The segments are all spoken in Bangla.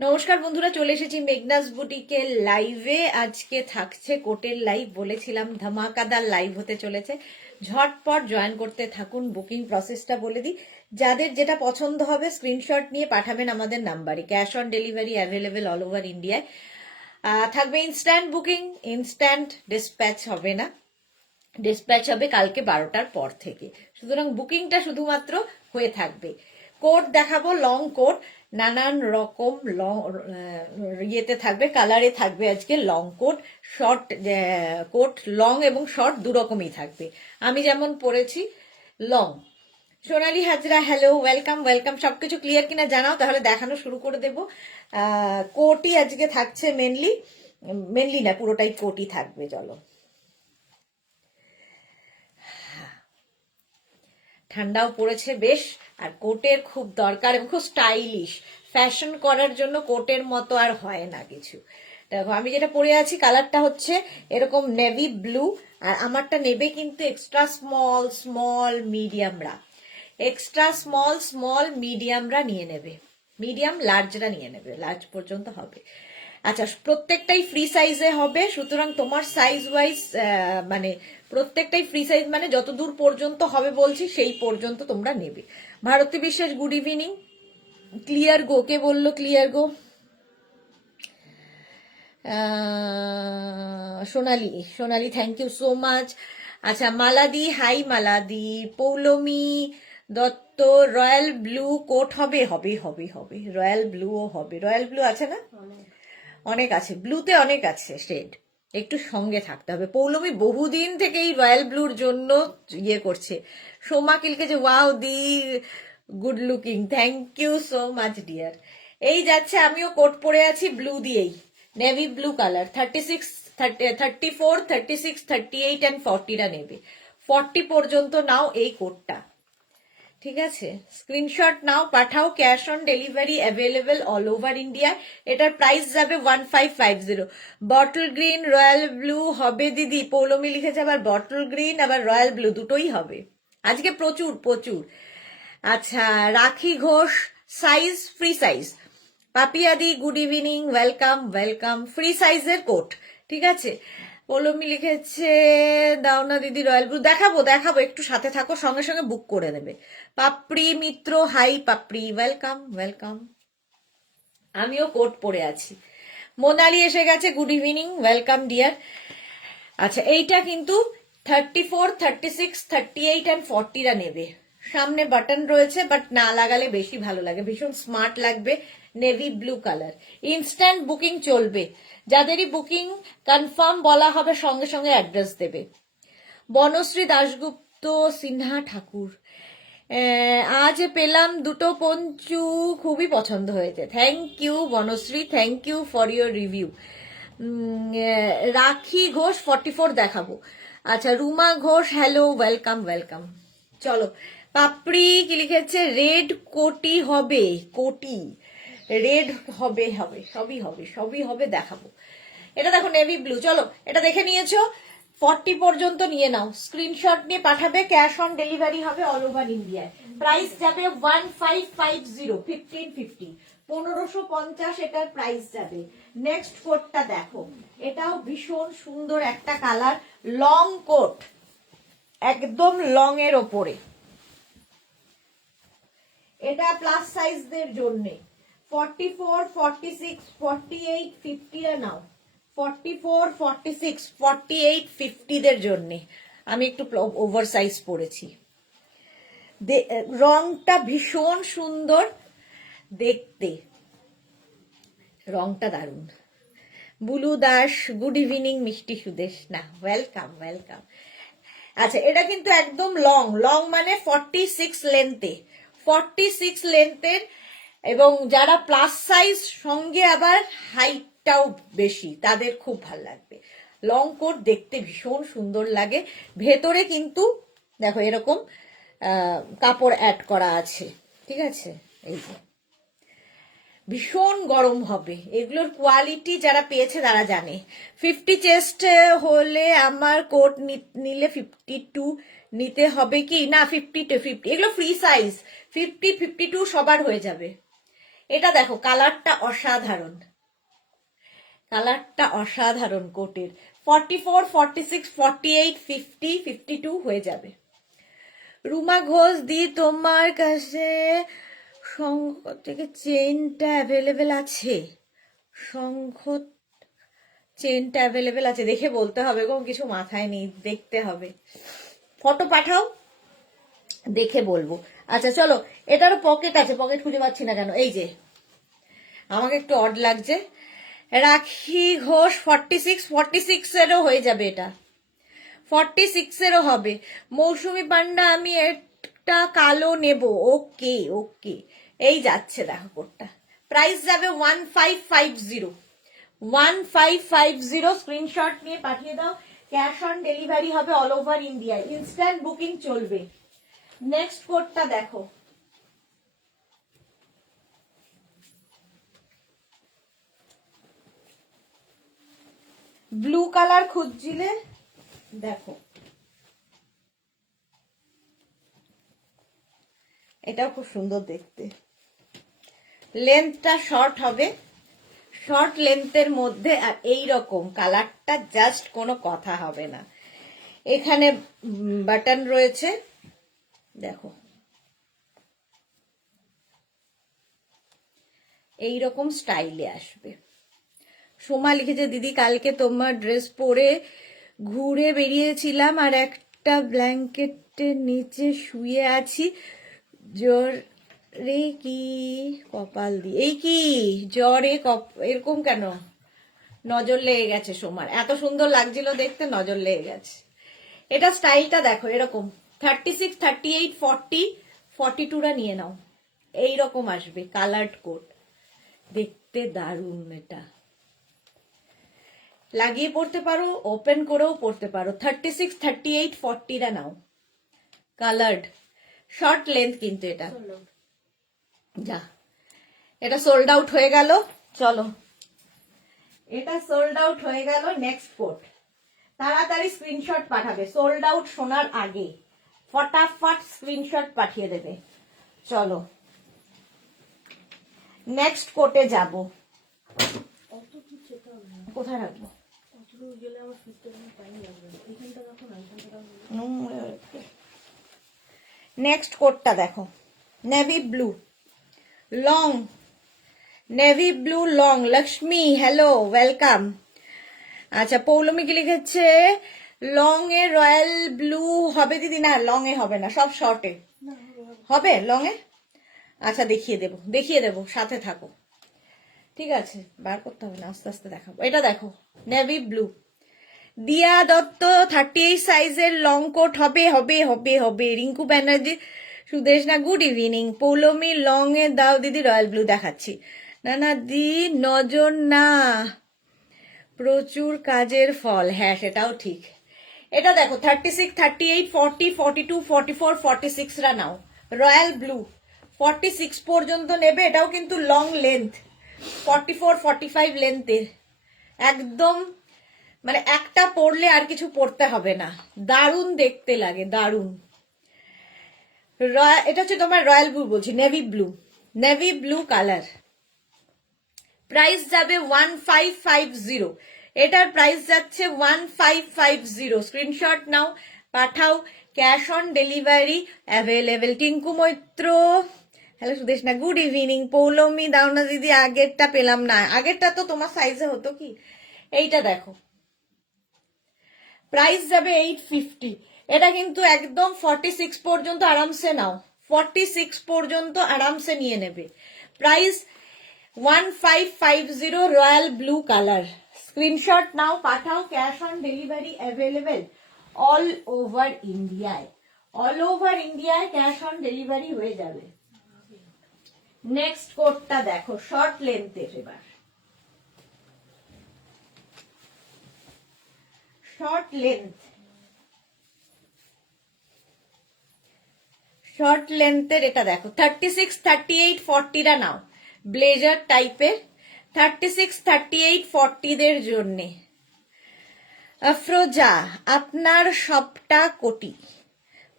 নমস্কার বন্ধুরা, চলে এসেছি মেঘনাস বুটিকের লাইভে। আজকে থাকছে কোটের লাইভ, বলেছিলাম ধামাকাদার লাইভ হতে চলেছে। ঝটপট জয়েন করতে থাকুন। বুকিং প্রসেসটা বলে দিই, যাদের যেটা পছন্দ হবে স্ক্রিনশট নিয়ে পাঠাবেন আমাদের নাম্বারে। Cash on delivery available all over ইন্ডিয়ায়। থাকবে ইনস্ট্যান্ট বুকিং, ইনস্ট্যান্ট ডিসপ্যাচ হবে না, ডিসপ্যাচ হবে কালকে 12টার পর থেকে। সুতরাং বুকিংটা শুধুমাত্র হয়ে থাকবে। কোট দেখাবো, লং কোট, নানান রকম লং ইয়েতে থাকবে, কালারে থাকবে আজকে long coat. Short coat, long এবং শর্ট দুরকমই থাকবে। আমি যেমন পরেছি long. Sonali Hazra, hello, welcome welcome. সবকিছু ক্লিয়ার কিনা জানাও, তাহলে দেখানো শুরু করে দেবো। কোটই আজকে থাকছে মেনলি না, পুরোটাই কোটই থাকবে। চলো, ঠান্ডাও পড়েছে বেশ, আর কোটের খুব দরকার এবং খুব স্টাইলিশ ফ্যাশন করার জন্য কোটের মতো আর হয় না কিছু। দেখো আমি যেটা পরে আছি, কালারটা হচ্ছে এরকম নেভি ব্লু, আর আমারটা নেবে কিন্তু এক্সট্রা স্মল স্মল মিডিয়ামরা, এক্সট্রা স্মল স্মল মিডিয়ামরা নিয়ে নেবে, মিডিয়াম লার্জরা নিয়ে নেবে, লার্জ পর্যন্ত হবে। আচ্ছা, প্রত্যেকটাই ফ্রি সাইজে হবে, সুতরাং তোমার সাইজ ওয়াইজ মানে প্রত্যেকটাই ফ্রি সাইজ, মানে যত দূর পর্যন্ত হবে বলছি সেই পর্যন্ত তোমরা নেবে। Bharati Biswas, good evening. Clear go, কে বললো clear go? Sonali, Sonali, thank you so much. আচ্ছা, মালাদি, হাই মালাদি। Poulami Dutta, royal blue coat হবে, হবে হবে হবে, রয়্যাল ব্লুও হবে। রয়্যাল ব্লু আছে না? অনেক আছে, ব্লুতে অনেক আছে শেড, একটু সঙ্গে থাকতে হবে। পৌলমী বহুদিন থেকে এই রয়্যাল ব্লুর জন্য ইয়ে করছে। সোমা কিলকে যে ওয়াও দি good looking, thank you so much dear. এই যাচ্ছে, আমিও কোট পরে আছি ব্লু দিয়েই, নেভি ব্লু কালার। 36, 34, 36, 38 অ্যান্ড 40টা নেবে। 40 পর্যন্ত নাও এই কোটটা, ঠিক আছে? স্ক্রিনশট নাও, পাঠাও। Cash on delivery available all over India. এটার প্রাইস যাবে 1550। বটল গ্রিন, রয়্যাল ব্লু হবে দিদি। পৌলমি লিখেছে আবার বটল গ্রিন আবার রয়্যাল ব্লু, দুটোই হবে আজকে, প্রচুর প্রচুর। আচ্ছা, Rakhi Ghosh, size free size. পাপিয়াদি, good evening, welcome welcome. Free সাইজের কোট, ঠিক আছে? পৌলমি লিখেছে দাও না দিদি রয়্যাল ব্লু। দেখাবো দেখাবো, একটু সাথে থাকো, সঙ্গে সঙ্গে বুক করে নেবে। পাপড়ি মিত্র, হাই পাপড়ি, ওয়েলকাম ওয়েলকাম। আমিও কোট পরে আছি। মোনালি এসে গেছে, গুড ইভিনিং, ওয়েলকাম ডিয়ার। আচ্ছা, এইটা কিন্তু 34, 36, 38 অ্যান্ড 40রা নেবে। সামনে বাটন রয়েছে, বাট না লাগালে বেশি ভালো লাগে, ভীষণ স্মার্ট লাগবে। Navy blue colour. Instant booking চলবে, যাদেরই বুকিং কনফার্ম বলা হবে সঙ্গে সঙ্গে অ্যাড্রেস দেবে। বনশ্রী দাশগুপ্ত সিনহা ঠাকুর, আজ পেলাম দুটো পঞ্চু, খুবই পছন্দ হয়েছে। Thank you Banashree, thank you for your review. Rakhi Ghosh 44 দেখাবো। আচ্ছা, Ruma Ghosh, hello, welcome welcome. চলো, পাপড়ি কি লিখেছে? রেড কোটি হবে, কোটি রেড হবে, হবে সবই হবে, সবই হবে, দেখাবো। এটা দেখো নেভি ব্লু। চলো, এটা দেখে নিয়েছো, 40 পর্যন্ত নিয়ে নাও, স্ক্রিনশট নিয়ে পাঠাবে। ক্যাশ অন ডেলিভারি হবে অল ওভার ইন্ডিয়ায়। প্রাইস যাবে 1550, 1550, 1550 এটার প্রাইস যাবে। নেক্সট কোটটা দেখো, এটাও ভীষণ সুন্দর একটা কালার, লং কোট, একদম লং এর ওপরে। এটা প্লাস সাইজদের জন্য। 44, 46, 48, 50রা নাও। 44, 46, 48, 50দের জন্য। আমি একটু ওভার সাইজ পরেছি। রংটা ভীষণ সুন্দর দেখতে, রংটা দারুণ। Bulu Das, good evening. মিষ্টি সুদেশ, না, ওয়েলকাম ওয়েলকাম। আচ্ছা, এটা কিন্তু একদম লং, লং মানে 46 লেন্থে, 46 লেন্থের, এবং যারা প্লাস সাইজ সঙ্গে আবার হাইটটাও বেশি, তাদের খুব ভাল লাগবে। লং কোট দেখতে ভীষণ সুন্দর লাগে। ভেতরে কিন্তু দেখো এরকম কাপড় অ্যাড করা আছে, ঠিক আছে? এই যে ভীষণ গরম হবে, এগুলোর কোয়ালিটি যারা পেয়েছে তারা জানে। 50 চেস্ট হলে আমার কোট নিলে 52 নিতে হবে কি না? 50 to 50, এগুলো ফ্রি সাইজ। 50, 52 সবার হয়ে যাবে। এটা দেখো কালারটা অসাধারণ, কালারটা অসাধারণ কোটের। 44, 46, 48, 50, 52 হয়ে যাবে। রুমা ঘোষ দি তোমার কাছে শঙ্খ থেকে চেনটা অ্যাভেলেবেল আছে? শঙ্খ চেনটা অ্যাভেলেবেল আছে, দেখে বলতে হবে গো, কিছু মাথায় নেই, দেখতে হবে। ফটো পাঠাও, দেখে বলবো। আচ্ছা চলো, এটারও পকেট আছে, পকেট খুঁজে পাচ্ছি না কেন। এই যে আমাকে একটু অড লাগছে। রাখি ঘোষ 46, 46 এরও হয়ে যাবে, এটা 46 এরও হবে। মৌসুমি পান্ডা আমি একটা কালো নেব। ওকে ওকে, এই যাচ্ছে দেখো কোটটা। প্রাইস যাবে 1550, 1550। স্ক্রিনশট নিয়ে পাঠিয়ে দাও। ক্যাশ অন ডেলিভারি হবে all over India, instant booking চলবে। নেক্সট কোডটা দেখো, ব্লু কালার খুঁজছিলে, দেখো এটাও খুব সুন্দর দেখতে। লেন্থটা শর্ট হবে, শর্ট লেন্থের মধ্যে, আর এই রকম কালারটা জাস্ট কোনো কথা হবে না। এখানে বাটন রয়েছে, দেখো এই রকম স্টাইলে আসবে। সোমা লিখেছে দিদি কালকে তোমার ড্রেস পরে ঘুরে বেরিয়েছিলাম আর একটা ব্ল্যাঙ্কেটের নিচে শুয়ে আছি, জ্বরে কি কপাল দিয়ে, এই কি জ্বরে এরকম কেন? নজর লেগে গেছে সোমার, এত সুন্দর লাগছিল দেখতে, নজর লেগে গেছে। এটা স্টাইলটা দেখো এরকম, 36, 38, 40, 42রা নিয়ে নাও, এইরকম আসবে কালার্ড কোট, দেখতে দারুণ। এটা লাগিয়ে পড়তে পারো, ওপেন করেও পড়তে পারো। 36, 38, 40রা নাও, কালার্ড, শর্ট লেন্থ কিন্তু এটা। যা, এটা সোল্ড আউট হয়ে গেল। চলো, এটা সোল্ড আউট হয়ে গেল। নেক্সট কোট, তাড়াতাড়ি স্ক্রিনশট পাঠাবে, সোল্ড আউট শোনার আগে ফটাফট স্ক্রিনশট পাঠিয়ে দেবে। চলো নেক্সট কোটে যাব। কোথায় রাখবো? নেক্সট কোটটা দেখো, navy blue long, navy blue long. Lakshmi hello, welcome. আচ্ছা পৌলমী কি লিখেছে, লং এ রয়্যাল ব্লু হবে দিদি? না লং এ হবে না, সব শর্টে হবে। লং এ আচ্ছা দেখিয়ে দেবো, সাথে থাকো, ঠিক আছে? বার করতে হবে না, আস্তে আস্তে দেখাবো। এটা দেখো নেভি ব্লু, দিয়া দত্ত 38 সাইজের লং কোট হবে হবে হবে হবে। রিঙ্কু ব্যানার্জি, সুদেশ না গুড ইভিনিং। পৌলমী লং এ দাও দিদি, রয়্যাল ব্লু দেখাচ্ছি। না না দি, নজর না, প্রচুর কাজের ফল। হ্যাঁ সেটাও ঠিক। এটা দেখো 36, 38, 40, 42, 44, 46রা নাও, রয়্যাল ব্লু। 46 পর্যন্ত নেবে, এটাও কিন্তু লং লেন্থ, 44, 45 লেন্থের, একদম মানে একটা পরলে আর কিছু পরতে হবে না, দারুণ দেখতে লাগে, দারুণ। এটা হচ্ছে তোমার রয়্যাল ব্লু বলছি, navy blue, navy blue colour. Price যাবে 1550, এটার প্রাইস যাচ্ছে 1550। স্ক্রিনশট নাও, পাঠাও, cash on delivery available. Tinku Maitra hello, Sudesh না গুড ইভিনিং। পৌলমী দাও না দিদি, আগেরটা পেলাম না। আগেরটা তো তোমার সাইজে হতো কি। এইটা দেখো, প্রাইস যাবে 850। এটা কিন্তু একদম 46 পর্যন্ত আরামসে নাও, 46 পর্যন্ত আরামসে নিয়ে নেবে। Price 1550, royal blue colour. Screenshot নাও, পাঠাও, cash on delivery available all over ইন্ডিয়ায়, অল ওভার ইন্ডিয়ায় ক্যাশ অন ডেলিভারি হয়ে যাবে। নেক্সট কোটটা দেখো, শর্ট লেন্থের, এবার শর্ট লেন্থ, শর্ট লেন্থের এটা দেখো 36, 38, 40রা নাও, ব্লেজার টাইপের। 36, 38, 40দের জন্যে। আফরোজা, আপনার সবটা কোটি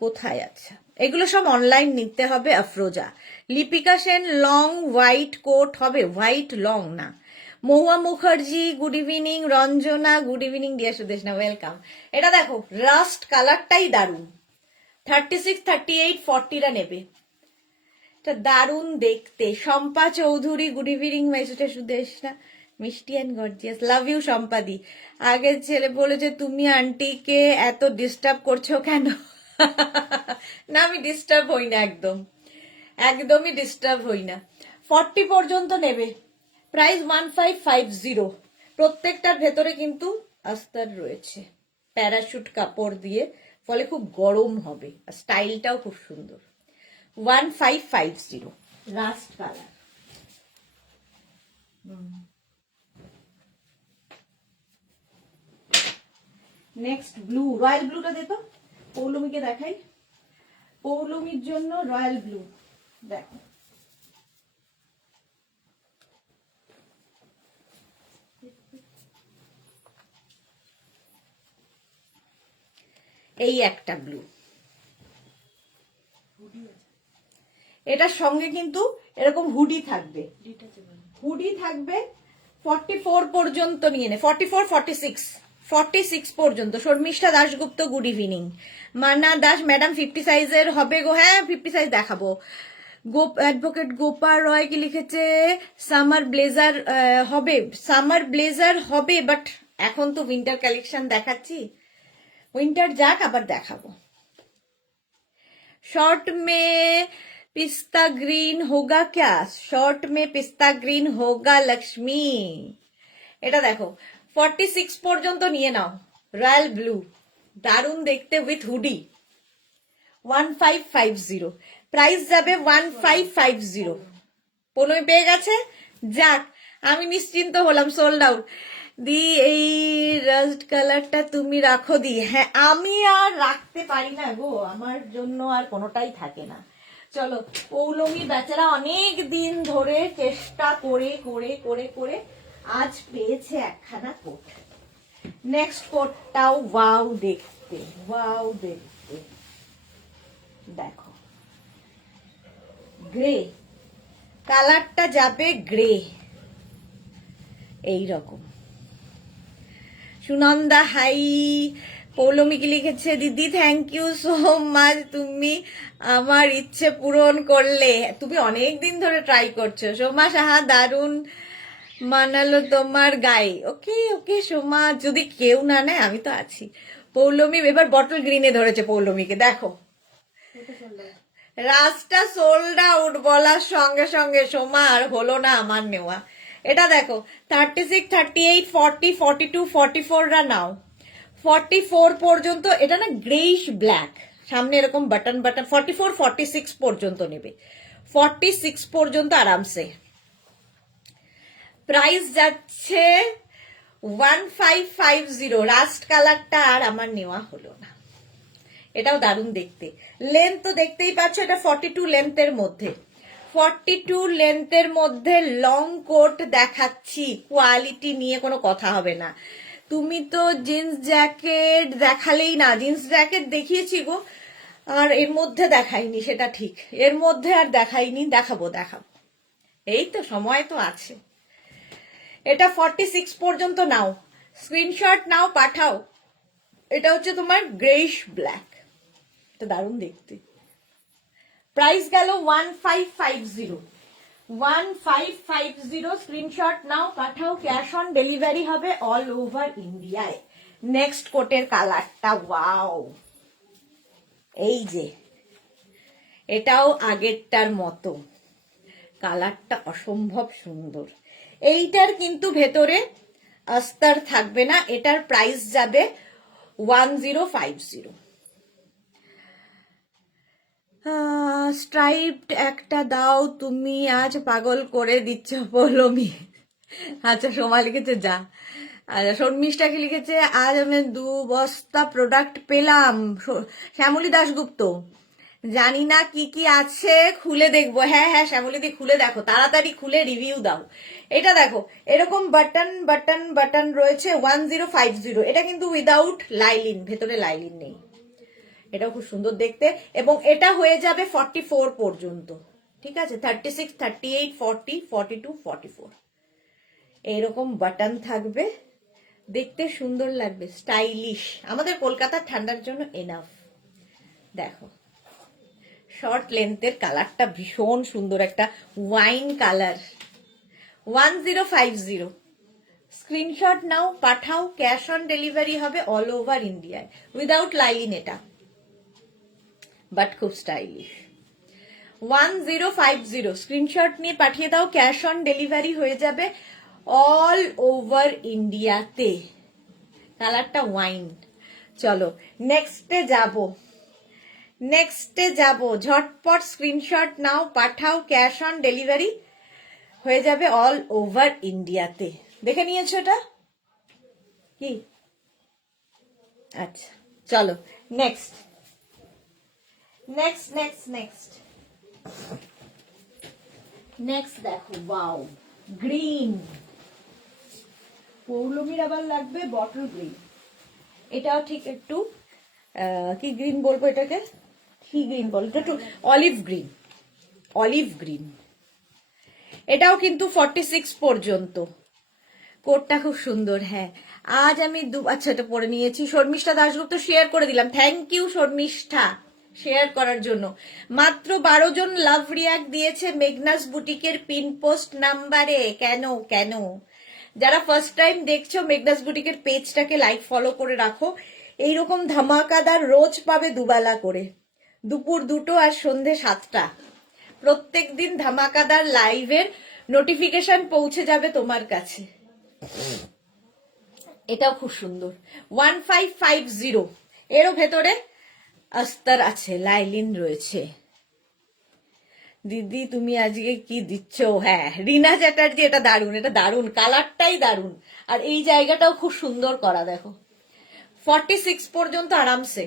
কোথায়? আচ্ছা এগুলো সব অনলাইন নিতে হবে Afroza, Lipika Sen long white coat হবে, হোয়াইট লং না। Mahua Mukherjee good evening, Ranjana good evening, dear Sudeshna welcome. এটা দেখো রাস্ট কালারটাই দারুণ, 36, 38, 40রা নেবে, এটা দারুণ দেখতে। Shampa Chowdhury good evening my Sudeshna, মিষ্টি and gorgeous, love you Shampadi. আগের ছেলে বলেছে তুমি আন্টিকে এত ডিস্টার্ব করছো কেন? না আমি ডিস্টার্ব হই না, একদমই ডিস্টার্ব হই না। 40 পর্যন্ত নেবে, প্রাইস 1550। প্রত্যেকটার ভেতরে কিন্তু আস্তর রয়েছে প্যারাশুট কাপড় দিয়ে, ফলে খুব গরম হবে আর স্টাইলটাও খুব সুন্দর। 1550 last colour. Next blue, royal ব্লুটা দে তো, পৌলমীকে দেখাই। পৌলমীর জন্য রয়্যাল ব্লু দেখো, এই একটা ব্লু, এটার সঙ্গে কিন্তু এরকম হুডি থাকবে, 44 পর্যন্ত নিয়ে নে, 44, 46 পর্যন্ত। Sharmishtha Dasgupta good evening. Manna Das madam 50 সাইজের হবে গো, হ্যাঁ 50 সাইজ দেখাবো। অ্যাডভোকেট গোপাল রয় কি লিখেছে, সামার ব্লেজার হবে, সামার ব্লেজার হবে, বাট এখন তো উইন্টার কালেকশন দেখাচ্ছি, উইন্টার যাক আবার দেখাবো। शॉर्ट में पिस्ता ग्रीन होगा क्या, शॉर्ट में पिस्ता ग्रीन होगा लक्ष्मी। এটা দেখো 46 পর্যন্ত নিয়ে নাও, রয়্যাল ব্লু দারুণ দেখতে উইথ হুডি, 1550, প্রাইস যাবে 1550। পনেরো পেয়ে গেছে, যাক আমি নিশ্চিন্ত হলাম, সোল্ড আউট। দি এই রাস্ট কালারটা তুমি রাখো দি, হ্যাঁ আমি আর রাখতে পারি না গো, আমার জন্য আর কোনোটাই থাকে না। চলো, পৌলমী বেচারা অনেক দিন ধরে চেষ্টা করে করে করে করে আজ পেয়েছে একখানা কোট। নেক্সট কোটটাও ওয়াও দেখতে, ওয়াও দেখতে, দেখো গ্রে কালারটা যাবে, গ্রে এই রকম। সুনন্দা হাই, পৌলমী কি লিখেছে, দিদি থ্যাংক ইউ সো মাচ, তুমি আমার ইচ্ছে পূরণ করলে, তুমি অনেক দিন ধরে ট্রাই করছো। সোমা সাহা দারুন মানালো তোমার গায়ে, ওকে ওকে সোমা, যদি কেউ না নেয় আমি তো আছি। পৌলমী এবার বটল গ্রিনে ধরেছে পৌলমীকে, দেখো রাস্তা সোল্ড আউট বলার সঙ্গে সঙ্গে সোমা আর হলো না আমার নেওয়া। এটা দেখো 36, 38, 40, 42, 44রা নাও, 44 পর্যন্ত। এটা না গ্রেইশ ব্ল্যাক, সামনে এরকম বাটন বাটন, 44, 46 পর্যন্ত নেবে, 46 পর্যন্ত আরামসে। প্রাইস যাচ্ছে 1550। লাস্ট কালারটা আর আমার নেওয়া হলো না, এটাও দারুণ দেখতে। লেন্থ তো দেখতেই পাচ্ছ, এটা 42 লেন্থের মধ্যে, 42 লেন্থের মধ্যে লং কোট দেখাচ্ছি, কোয়ালিটি নিয়ে কোনো কথা হবে না। তুমি তো জিন্স জ্যাকেট দেখালেই না, জিন্স জ্যাকেট দেখিয়েছি গো, আর এর মধ্যে দেখাইনি, সেটা ঠিক, এর মধ্যে আর দেখাইনি, দেখাবো দেখাবো, এই তো সময় তো আছে। এটা 46 পর্যন্ত নাও, স্ক্রিনশট নাও পাঠাও। এটা হচ্ছে তোমার গ্রেইশ ব্ল্যাক, এটা দারুণ দেখতে। প্রাইস গেল 1550, 1550, স্ক্রিনশট নাও পাঠাও, ক্যাশ অন ডেলিভারি হবে অল ওভার ইন্ডিয়ায়। নেক্সট কোটের কালারটা ওয়াও, এই যে এটাও আগেরটার মতো, কালারটা অসম্ভব সুন্দর। এইটার কিন্তু ভেতরে আস্তর থাকবে না, এটার প্রাইস যাবে 1050। স্ট্রাইপড একটা দাও, তুমি আজ পাগল করে দিচ্ছ পৌলমী। আচ্ছা সোমা লিখেছে যা, আচ্ছা শর্মিষ্ঠা কি লিখেছে, আজ আমি 2 বস্তা প্রোডাক্ট পেলাম। শ্যামলী দাশগুপ্ত, জানি না কি কি আছে, খুলে দেখবো। হ্যাঁ হ্যাঁ শ্যামলীদি খুলে দেখো, তাড়াতাড়ি খুলে রিভিউ দাও। এটা দেখো এরকম বাটন বাটন বাটন রয়েছে, 1050। এটা কিন্তু উইদাউট লাইলিন, ভেতরে লাইলিন নেই, এটাও খুব সুন্দর দেখতে, এবং এটা হয়ে যাবে 44 পর্যন্ত, ঠিক আছে, 36, 38, 40, 42, 44 এইরকম বাটন থাকবে, দেখতে সুন্দর লাগবে, স্টাইলিশ। আমাদের কলকাতার ঠান্ডার জন্য এনাফ। দেখো শর্ট লেন্থের কালারটা ভীষণ সুন্দর, একটা ওয়াইন কালার। 1050 স্ক্রিনশট নাও, পাঠাও, ক্যাশ অন ডেলিভারি হবে অল ওভার ইন্ডিয়ায়, উইদাউট লাইলিন এটা, বাট খুব স্টাইলিশ। 1050 স্ক্রিনশট নিয়ে পাঠিয়ে দাও, ক্যাশ অন ডেলিভারি হয়ে যাবে অল ওভার ইন্ডিয়াতে। কালারটা ওয়াইন। চলো নেক্সটে যাব, ঝটপট স্ক্রিনশট নাও, পাঠাও, ক্যাশ অন ডেলিভারি হয়ে যাবে অল ওভার ইন্ডিয়াতে। দেখে নিয়েছো এটা কি? আচ্ছা চলো নেক্সট দেখো, ওয়াও গ্রিন, পৌলমীর আবার লাগবে বটল গ্রিন। এটাও ঠিক একটু কি গ্রিন বলবো এটাকে, কি গ্রিন বলবো, একটু অলিভ গ্রিন। এটাও কিন্তু 46 পর্যন্ত। কোটটা খুব সুন্দর। হ্যাঁ আজ আমি আচ্ছা এটা পরে নিয়েছি। শর্মিষ্ঠা দাশগুপ্ত শেয়ার করে দিলাম, থ্যাংক ইউ শর্মিষ্ঠা শেয়ার করার জন্য। মাত্র 12 জন লাভ রিয়াক্ট দিয়েছে মেঘনাস বুটিকের পিন পোস্ট নাম্বারে। কেন? যারা ফার্স্ট টাইম দেখছো মেঘনাস বুটিকের পেজটাকে লাইক ফলো করে রাখো। এইরকম ধামাকাদার রোজ পাবে দুবেলা করে, দুপুর 2টো আর সন্ধে 7টা। প্রত্যেক দিন ধামাকাদার লাইভের নোটিফিকেশন পৌঁছে যাবে তোমার কাছে। এটাও খুব সুন্দর, 1550। এরও ভেতরে আস্তর আছে, লাইলিন রয়েছে। দিদি তুমি আজকে কি দিচ্ছ? হ্যাঁ রিনা চ্যাটার্জি, এটা দারুণ, কালারটাই দারুণ, আর এই জায়গাটাও খুব সুন্দর করা। দেখো 46 পর্যন্ত আরামসে।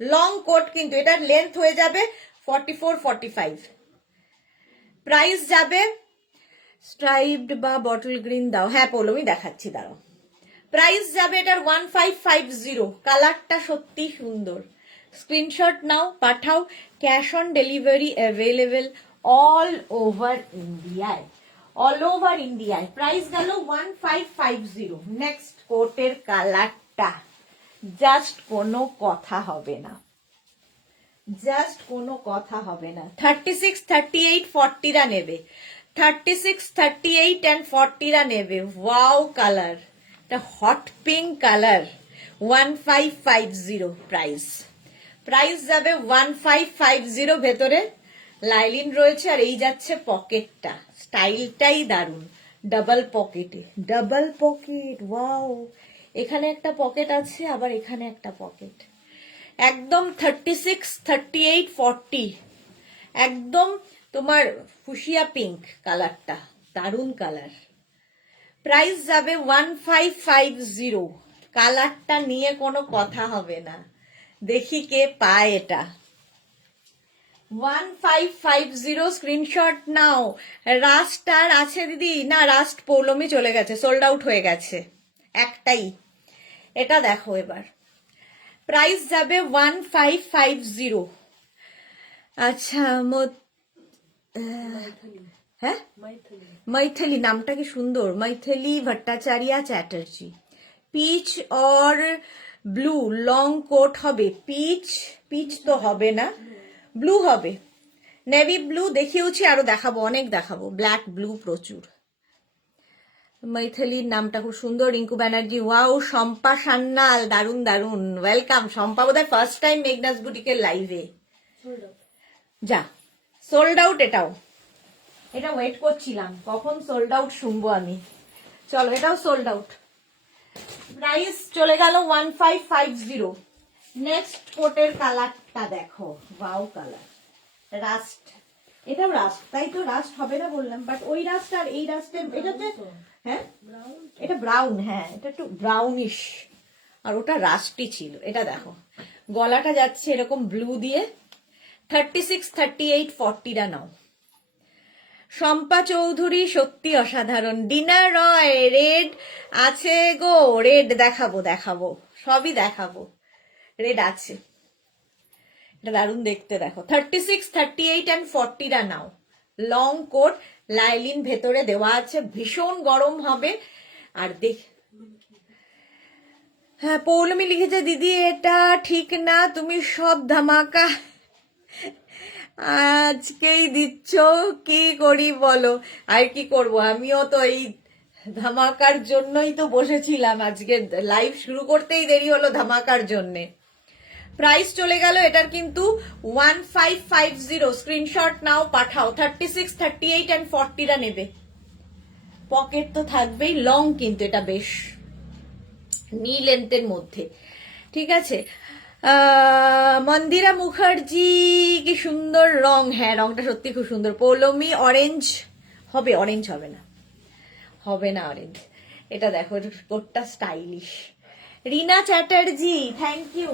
লং কোট কিন্তু এটার লেন্থ হয়ে যাবে 44, 45। প্রাইস যাবে, স্ট্রাইপড বা বটল গ্রিন দাও। হ্যাঁ পৌলমি দেখাচ্ছি, দাঁড়াও। প্রাইস যাবে এটার 1550। কালারটা সত্যি সুন্দর। স্ক্রিনশট নাও, পাঠাও, cash on delivery available all over ইন্ডিয়ায়। প্রাইস গেল 1550। নেক্সট কোটের কালারটা জাস্ট কোনো কথা হবে না, 36, 38, 40রা নেবে, 36, 38 and 40রা নেবে। ওয়াও কালার, এটা হট পিঙ্ক কালার। 1550 প্রাইস যাবে 1550। ভেতরে লাইলিন রয়েছে, আর এই যাচ্ছে পকেটটা, স্টাইলটাই দারুণ। Double pocket, wow. এখানে একটা পকেট আছে, আবার এখানে একটা পকেট। একদম 36, 38, 40, একদম তোমার ফুসিয়া পিঙ্ক কালারটা, দারুণ কালার। প্রাইস যাবে 1550। কালারটা নিয়ে কোনো কথা হবে না, দেখি কে পায় এটা। 1550 স্ক্রিনশট নাও। রাস্ট আর আছে দিদি? না রাস্ট পৌলমি চলে গেছে, সোল্ড আউট হয়ে গেছে একটাই। এটা দেখো এবার, প্রাইস যাবে 1550। আচ্ছা হ্যাঁ मैथिली নামটা কি সুন্দর, Maithili Bhattacharya Chatterjee. Peach or blue long coat হবে। পিচ তো হবে না, ব্লু হবে, নেভি ব্লু দেখিয়েছি, আরো দেখাবো, অনেক দেখাবো, ব্ল্যাক ব্লু প্রচুর। मैथिलीর নামটা খুব সুন্দর। রিঙ্কু ব্যানার্জি, ওয়াও। শম্পা সান্যাল, দারুণ, ওয়েলকাম শম্পা। বোধহয় ফার্স্ট টাইম মেঘনাস বুটিকের লাইভে। যা সোল্ড আউট। এটা ওয়েট করছিলাম কখন সোল্ড আউট শুনবো আমি। চলো এটাও সোল্ড আউট। প্রাইস চলে গেল 1550। নেক্সট কোটের কালারটা দেখো, ওয়াও কালার, রাস্ট। এটাও রাস্ট, তাই তো রাস্ট হবে না বললাম, বাট ওই রাস্ট আর এই রাস্টের এটাতে, হ্যাঁ এটা ব্রাউন, হ্যাঁ এটা একটু ব্রাউনিশ, আর ওটা রাস্টই ছিল। এটা দেখো গলাটা যাচ্ছে এরকম ব্লু দিয়ে। 36, 38, 40রা নাও। শম্পা চৌধুরী, সত্যি অসাধারণ। ডিনার রয়, রেড আছে গো, রেড দেখাবো, সবই দেখাবো, রেড আছে। এটা দারুণ দেখতে, দেখো 36, 38 and 40রা নাও। লং কোট, লাইলিন ভেতরে দেওয়া আছে, ভীষণ গরম হবে। আর দেখ, হ্যাঁ পৌলমী লিখেছে দিদি এটা ঠিক না, তুমি সব ধামাকা আজকেই দিচ্ছ, কি করি বলো। আর কি করব, আমিও তো এই ধামাকার জন্যই তো বসেছিলাম, আজকে লাইভ শুরু করতেই দেরি হলো ধামাকার জন্যে। প্রাইস চলে গেল এটার কিন্তু 1550। স্ক্রিনশট নাও, পাঠাও। 36, 38 and 40রা নেবে। পকেট তো থাকবেই, লং কিন্তু এটা বেশ নি লেন্থের মধ্যে, ঠিক আছে। মন্দিরা মুখার্জি, কি সুন্দর রং। হ্যাঁ রংটা সত্যি খুব সুন্দর। পৌলমী অরেঞ্জ হবে, অরেঞ্জ হবে না, হবে না অরেঞ্জ। এটা দেখো, কোটটা stylish. Rina Chatterjee, thank you.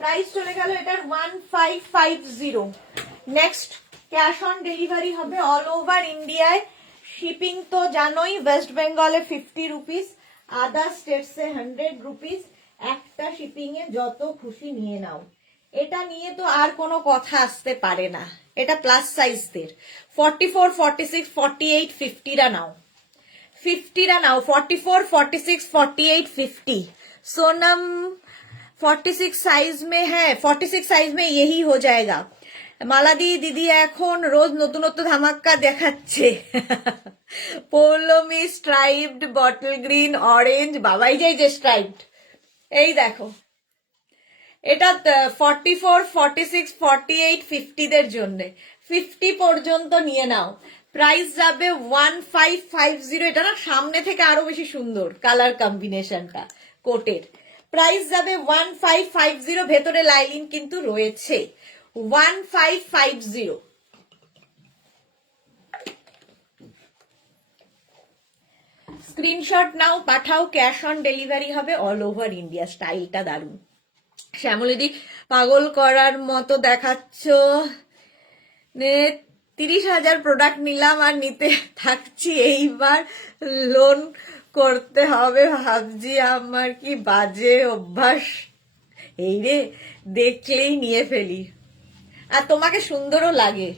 Price চলে গেল এটার 1550। নেক্সট ক্যাশ অন ডেলিভারি হবে অল ওভার ইন্ডিয়ায়। শিপিং তো জানোই, ওয়েস্ট বেঙ্গলে 50 রুপিস, আদার স্টেটসে 100 রুপিস। একটা শিপিং এ যত খুশি নিয়ে নাও। এটা নিয়ে তো আর কোনো কথা আসতে পারে না। এটা প্লাস সাইজদের 44, 46, 48, 50রা নাও। 50রা নাও, 44, 46, 48, 50। सोनम 46 साइज में है, 46 साइज में यही हो जाएगा। মালাদি দিদি এখন রোজ নতুনত্ব ধামাক্কা দেখাচ্ছে। Poulami striped, bottle green, orange, Babai যাই যে স্ট্রাইপড। এই দেখো, এটা 44, 46, 48, 50দের জন্য। 50 পর্যন্ত নিয়ে নাও। প্রাইস যাবে 1550। এটা না সামনে থেকে আরো বেশি সুন্দর কালার কম্বিনেশনটা কোটের। প্রাইস যাবে 1550। ভেতরে লাইলিন কিন্তু রয়েছে। 1550। স্ক্রিনশট নাও, পাঠাও। ক্যাশ অন ডেলিভারি হবে অল ওভার ইন্ডিয়া। স্টাইলটা দারুণ। শ্যামলিদি, পাগল করার মতো দেখাচ্ছ। 30,000 প্রোডাক্ট নিলাম আর নিতে থাকছি, এইবার লোন করতে হবে ভাবছি। আমার কি বাজে অভ্যাস এই রে, দেখলেই নিয়ে ফেলি। আর তোমাকে সুন্দরও লাগে,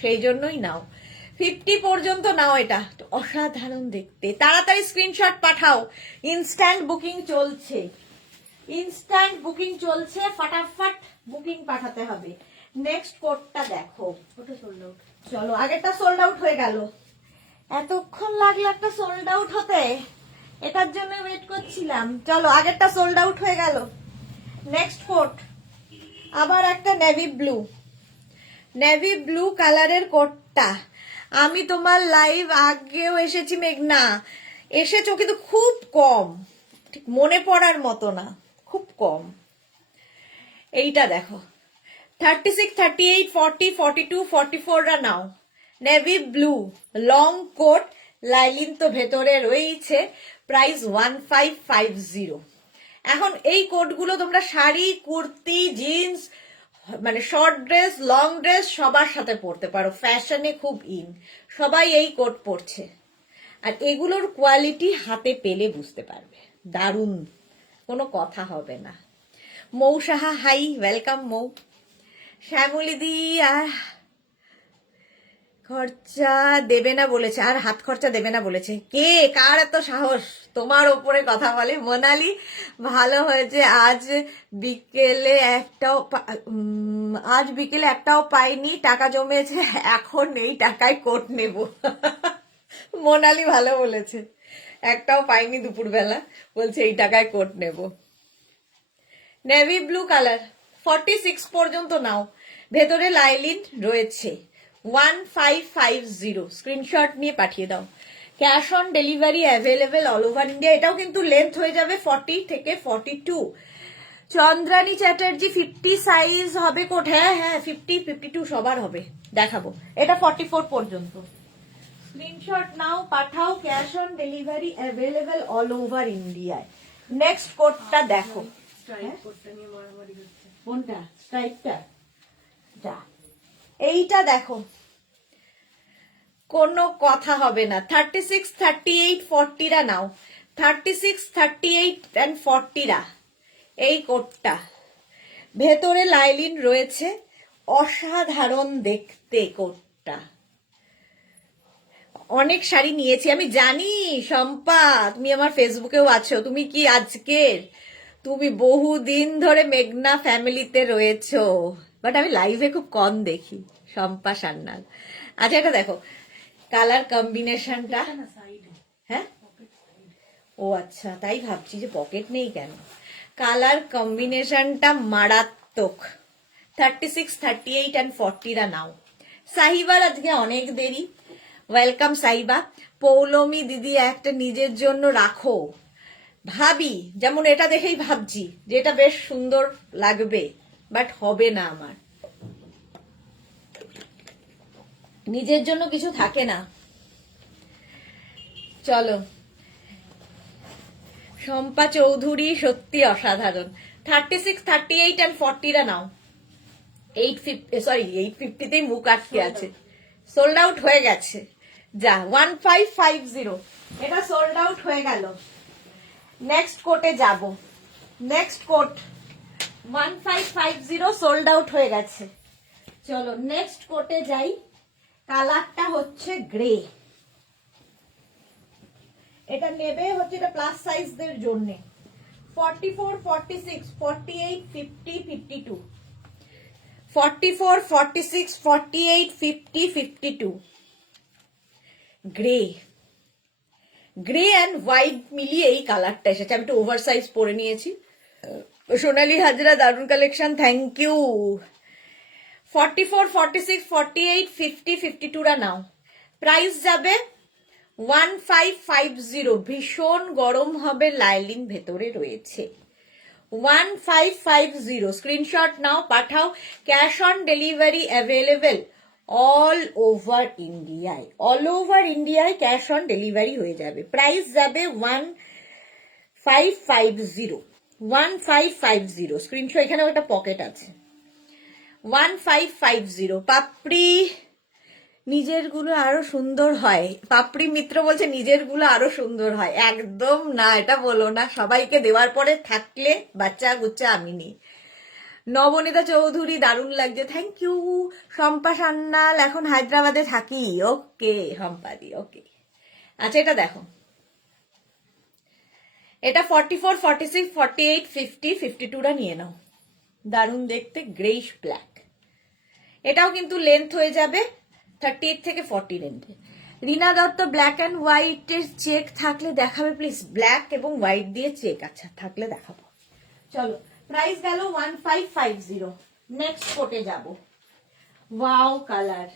সেই জন্যই নাও। 50 পর্যন্ত নাও, এটা অসাধারণ দেখতে। তাড়াতাড়ি স্ক্রিনশট পাঠাও, ইনস্ট্যান্ট বুকিং চলছে। ইনস্ট্যান্ট বুকিং চলছে, ফটাফট বুকিং পাঠাতে হবে। নেক্সট কোডটা দেখো, ওটা সোল্ড আউট। চলো, আগেরটা সোল্ড আউট হয়ে গেল। এতক্ষণ লাগলো একটা সোল্ড আউট হতে, এটার জন্য ওয়েট করছিলাম। চলো, আগেরটা সোল্ড আউট হয়ে গেল। নেক্সট কোড আবার একটা নেভি ব্লু, নেভি ব্লু কালারের কোটটা। আমি তোমার লাইভ আগেও এসেছি মেঘনা, এসেছো কিন্তু খুব কম, ঠিক মনে পড়ার মতো না, খুব কম। এইটা দেখো, 36, 38, 40, 42, 44রা নাও। Navy blue long coat, lining তো ভেতরে রয়েছে। প্রাইস 1550। এখন এই কোটগুলো তোমরা শাড়ি, কুর্তি, জিন্স, মানে শর্ট ড্রেস, লং ড্রেস সবার সাথে পরতে পারো। ফ্যাশনে খুব ইন, সবাই এই কোট পরছে। আর এগুলোর কোয়ালিটি হাতে পেলে বুঝতে পারবে, দারুণ, কোনো কথা হবে না। মৌ সাহা, হাই, ওয়েলকাম মৌ। শ্যামলিদি, আর খরচা দেবে না বলেছে, আর হাত খরচা দেবে না বলেছে। কে, কার এত সাহস তোমার ওপরে কথা বলে? মোনালি, ভালো হয়েছে। আজ বিকেলে একটাও পাইনি, টাকা জমেছে, এখন এই টাকায় কোট নেব। মোনালি ভালো বলেছে, একটাও পাইনি দুপুরবেলা, বলছে এই টাকায় কোট নেব। নেভি ব্লু কালার 46 পর্যন্ত নাও, ভেতরে লাইলিন রয়েছে। 1550। স্ক্রিনশট নিয়ে পাঠিয়ে দাও। Cash on delivery available all over India. এটাও কিন্তু লেন্থ হয়ে যাবে 40 থেকে 42। চন্দ্রানী চ্যাটার্জি, 50 সাইজ হবে কোট। হ্যাঁ হ্যাঁ, 50, 52 সবার হবে, দেখাবো। এটা 44 পর্যন্ত। স্ক্রিনশট নাও, পাঠাও। Cash on delivery available all over ইন্ডিয়ায়। নেক্সট কোটটা দেখো। কোনটা? স্ট্রাইপটা? যা, এইটা দেখো, কোনো কথা হবে না। 36, 38, 40রা নাও। 36, 38 and 40রা এই কোটটা। ভেতরে লাইলিন রয়েছে, অসাধারণ দেখতে কোটটা। অনেক শাড়ি নিয়েছি আমি জানি। শম্পা, তুমি আমার ফেসবুকেও আছো। তুমি কি আজকের, তুমি বহুদিন ধরে মেঘনা ফ্যামিলিতে রয়েছো, বাট আমি লাইভে খুব কম দেখি। শম্পা সান্যাল। আচ্ছা এটা দেখো, কালার কম্বিনেশনটা। হ্যাঁ, ও আচ্ছা, তাই ভাবছি যে পকেট নেই কেন। কালার কম্বিনেশনটা মারাত্মক। 36, 38 অ্যান্ড 40রা নাও। সাহিবার আজকে অনেক দেরি। ওয়েলকাম সাহিবা। পৌলমী দিদি একটা নিজের জন্য রাখো। ভাবি, যেমন এটা দেখেই ভাবছি যে এটা বেশ সুন্দর লাগবে, বাট হবে না আমার। নিজের জন্য কিছু থাকে না। চলো, শম্পা চৌধুরী সত্যি অসাধারণ। 36, 38 অ্যান্ড 40রা নাও। 850তেই মুখ আটকে আছে। সোল্ড আউট হয়ে গেছে। যা 1550, এটা সোল্ড আউট হয়ে গেল। নেক্সট কোটে যাব। নেক্সট কোট 1550 সোল্ড আউট হয়ে গেছে। চলো নেক্সট কোটে যাই। কালারটা হচ্ছে গ্রে। এটা নেবে হচ্ছে, এটা প্লাস সাইজদের জন্য। 44, 46, 48, 50, 52, 44, 46, 48, 50, 52। গ্রে, গ্রে অ্যান্ড হোয়াইট মিলিয়ে এই কালারটা এসেছে। আমি একটু ওভার সাইজ পরে নিয়েছি। সোনালী হাজরা, দারুণ কালেকশন, থ্যাংক ইউ। 44, 46, 48, 50, 52রা নাও। প্রাইস যাবে 1550। ভীষণ গরম হবে, লাইলিন ভেতরে রয়েছে। 1550 স্ক্রিনশট নাও, পাঠাও। Cash on delivery available all over ইন্ডিয়ায়। অল ওভার ইন্ডিয়ায় ক্যাশ অন ডেলিভারি হয়ে যাবে। প্রাইস যাবে 1550। 1550 স্ক্রিনশট। এখানেও একটা পকেট আছে। 1550। পাপড়ি, নিজের গুলো আরো সুন্দর হয়। পাপড়ি মিত্র বলছে নিজের গুলো আরো সুন্দর হয়। একদম না, এটা বলো না। সবাইকে দেওয়ার পরে থাকলে বাচ্চা গুচ্চা আমি নি। নবনীতা চৌধুরী, দারুণ লাগছে, থ্যাংক ইউ। শম্পা সান্যাল, এখন হায়দ্রাবাদে থাকি। ওকে শম্পাদি, ওকে। আচ্ছা এটা দেখো, এটা 44, 46, 48, 50, 52রা নিয়ে নাও। দারুণ দেখতে, গ্রেইশ ব্ল্যাক। এটাও কিন্তু লেন্থ হয়ে যাবে 38 থেকে 40 লেন্থে। রিনা দত্ত, ব্ল্যাক অ্যান্ড হোয়াইটের চেক থাকলে দেখাবে প্লিজ। ব্ল্যাক এবং হোয়াইট দিয়ে চেক, আচ্ছা থাকলে দেখাবো। চলো, প্রাইস গেল 1550। নেক্সট কোটে যাব। Wow colour.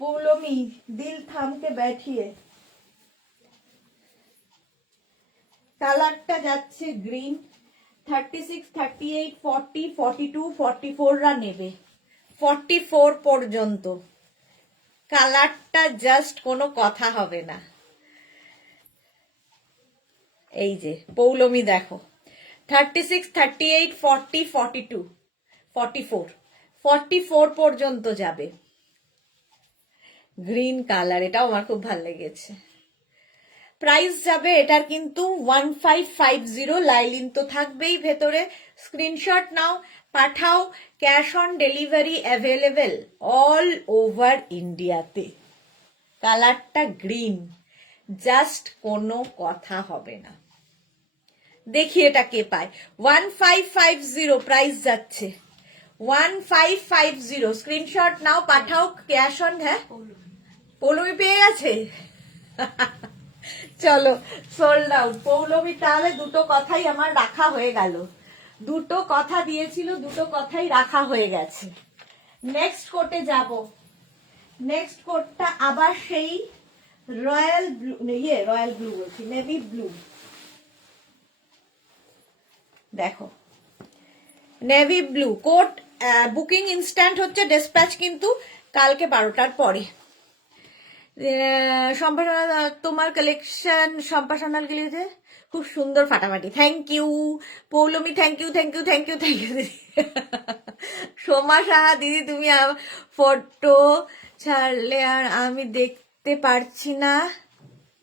পৌলমি, দিল থামকে बैठिए। কালারটা যাচ্ছে গ্রিন। 36, 38, 40, 42, 44রা নেবে। 44 পর্যন্ত। কালারটা জাস্ট কোনো কথা হবে না। এই যে পৌলমি দেখো, 36, 38, 40, 42, 44, 44 পর্যন্ত যাবে। গ্রিন কালার, এটাও আমার খুব ভালো লেগেছে। প্রাইস যাবে এটার কিন্তু 1550। লাইলিন তো থাকবেই ভেতরে। স্ক্রিনশট নাও, পাঠাও। Cash on delivery available all over ইন্ডিয়াতে। কালারটা গ্রিন, জাস্ট কোনো কথা হবে না। দেখি এটা কে পায়। 1550 প্রাইস যাচ্ছে। 1550 স্ক্রিনশট নাও, পাঠাও। ক্যাশ অন, হ্যাঁ পৌলমি পেয়ে গেছে। চলো, সোল্ড আউট। পৌলমি তাহলে দুটো কথাই আমার রাখা হয়ে গেল। দুটো কথা দিয়েছিল, দুটো কথাই রাখা হয়ে গেছে। নেক্সট কোটে যাব। নেক্সট কোটটা আবার সেই রয়্যাল ব্লু, রয়্যাল ব্লু বলছি, নেভি ব্লু। দেখো, navy blue coat. Booking instant হচ্ছে, ডিসপ্যাচ কিন্তু কালকে 12টার পরে। সম্পাসনা, তোমার কালেকশন সম্পাসনাল গেলে খুব সুন্দর, ফাটাফাটি, thank you. Poulami, thank you, thank you, thank you, thank you দিদি। সোমা সাহা দিদি, তুমি ফটো ছাড়লে আর আমি দেখতে পারছি না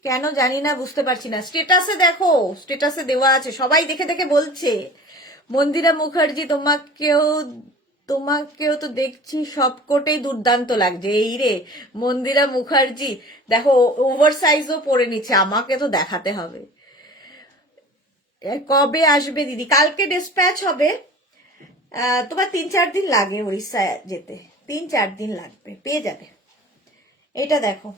কেন জানি না, বুঝতে পারছি না। স্টেটাসে দেখো, স্টেটাসে দেওয়া আছে, সবাই দেখে দেখে বলছে। মন্দিরা মুখার্জি, তোমাকেও তোমাকেও তো দেখছি সব কোটেই দুর্দান্ত লাগছে। এই রে মন্দিরা মুখার্জি, দেখো ওভার সাইজও পরে নিচ্ছে, আমাকে তো দেখাতে হবে। কবে আসবে দিদি? কালকে ডিসপ্যাচ হবে। তোমার 3-4 দিন লাগে উড়িষ্যায় যেতে, 3-4 দিন লাগবে, পেয়ে যাবে। এটা দেখো,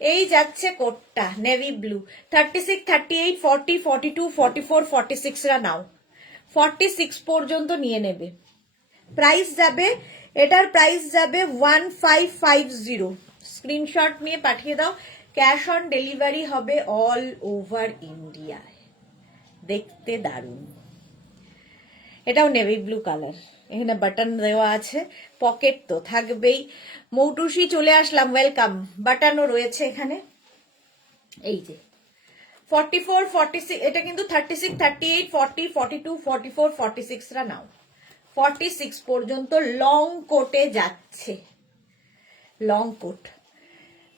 এই যাচ্ছে কোটটা নেভি ব্লু, 36, 38, 40, 42, 44, 46 রা নাও, 46 পর্যন্ত নিয়ে নেবে। প্রাইস যাবে, এটার প্রাইস যাবে 1550। স্ক্রিনশট নিয়ে পাঠিয়ে দাও। ক্যাশ অন ডেলিভারি হবে অল ওভার ইন্ডিয়ায়। দেখতে দারুণ। এটাও নেভি ব্লু কালার, এখানে বাটন দেওয়া আছে, পকেট তো থাকবেই। মৌটুসি চলে আসলাম, ওয়েলকাম। বাটনও রয়েছে এখানে, এই যে 44, 46, এটা কিন্তু 36, 38, 40, 42, 44, 46 রা নাও, 46 পর্যন্ত লং কোটে যাচ্ছে। লং কোট,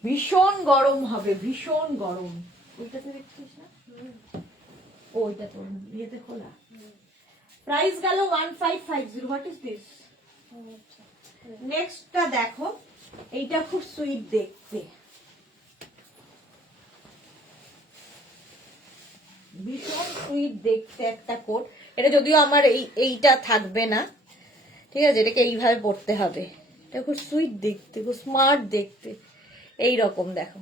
ভীষণ গরম হবে, ভীষণ গরম। ওইটাতে দেখছিস না, ওইটা তো ইয়েতে খোলা। প্রাইস গেল 1550। What is this? নেক্সটটা দেখো, এইটা খুব সুইট দেখতে, ভীষণ সুইট দেখতে একটা কোট। এটা যদিও আমার এইটা থাকবে না, ঠিক আছে, এটাকে এইভাবে পড়তে হবে। এটা খুব সুইট দেখতে, খুব স্মার্ট দেখতে, এই রকম দেখো।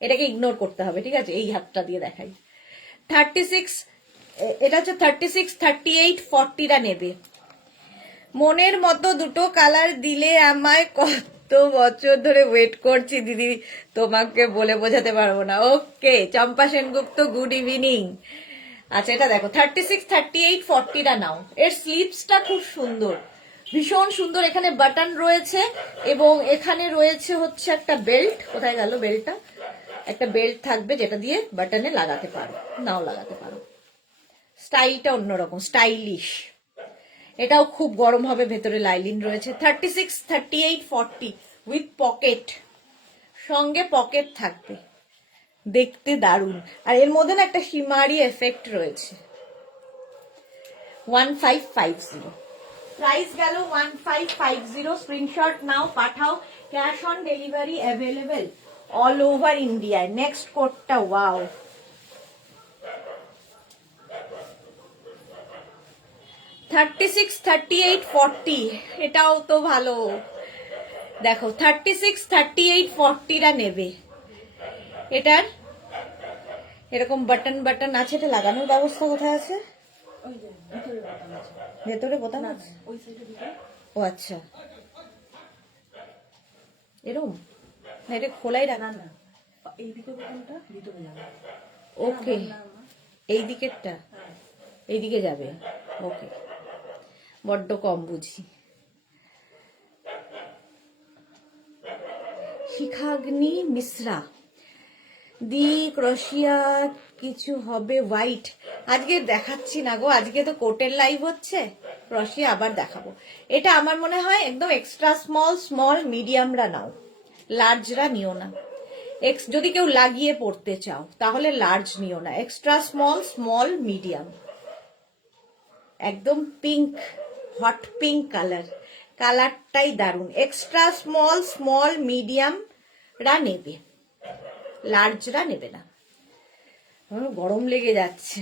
এটাকে ইগনোর করতে হবে, ঠিক আছে, এই হাতটা দিয়ে দেখাই। 36, এটা হচ্ছে 36, 38, 40 রা নেবে। মনের মতো দুটো কালার দিলে আমায়, কত বছর ধরে ওয়েট করছি দিদি, তোমাকে বলে বোঝাতে পারবো না। ওকে চম্পা সেনগুপ্ত, গুড ইভিনিং। আচ্ছা এটা দেখো, 36, 38, 40 রা নাও। এর স্লিভসটা খুব সুন্দর, ভীষণ সুন্দর। এখানে বাটন রয়েছে এবং এখানে রয়েছে হচ্ছে একটা বেল্ট। কোথায় গেল বেল্টটা? একটা বেল্ট থাকবে যেটা দিয়ে বাটনে লাগাতে পারো, নাও লাগাতে পারো। স্টাইলটা অন্যরকম, স্টাইলিশ। এটাও খুব গরম হবে, ভেতরে লাইলিন রয়েছে। 36, 38, 40 উইথ পকেট, সঙ্গে পকেট থাকবে, দেখতে দারুণ। আর এর মধ্যে না একটা শিমারি এফেক্ট রয়েছে। 1550, প্রাইস গেল 1550। স্ক্রিনশট নাও, পাঠাও। Cash on delivery available all over ইন্ডিয়ায়। নেক্সট কোডটা, ওয়াও, 36, 38, 40, এটাও তো ভালো। দেখো 36, 38, 40 রা নেবে। এটার এরকম বাটন বাটন আছে, এটা লাগানোর ব্যবস্থা কোথায় আছে? ভেতরে বোতাম আছে, ও আচ্ছা, এরকম না, এটা খোলাই রাখা না, এইদিকে বোতামটা ভিতরে যাবে। ওকে, এই দিকেরটা এইদিকে যাবে। ওকে, বড্ড কম বুঝি। শিখাগ্নি মিশ্রা, দি ক্রোশিয়া কিছু হবে হোয়াইট। আজকে দেখাচ্ছি না গো, আজকে তো কোটের লাইভ হচ্ছে, ক্রোশিয়া আবার দেখাবো। এটা আমার মনে হয় একদম এক্সট্রা স্মল, স্মল মিডিয়ামরা নাও, লার্জরা নিও না। যদি কেউ লাগিয়ে পড়তে চাও তাহলে লার্জ নিও না, এক্সট্রা স্মল, স্মল, মিডিয়াম। একদম পিঙ্ক, হট পিঙ্ক কালার, কালারটাই দারুণ। এক্সট্রা স্মল, স্মল, মিডিয়াম রা নেবে, লার্জরা নেবে না। গরম লেগে যাচ্ছে।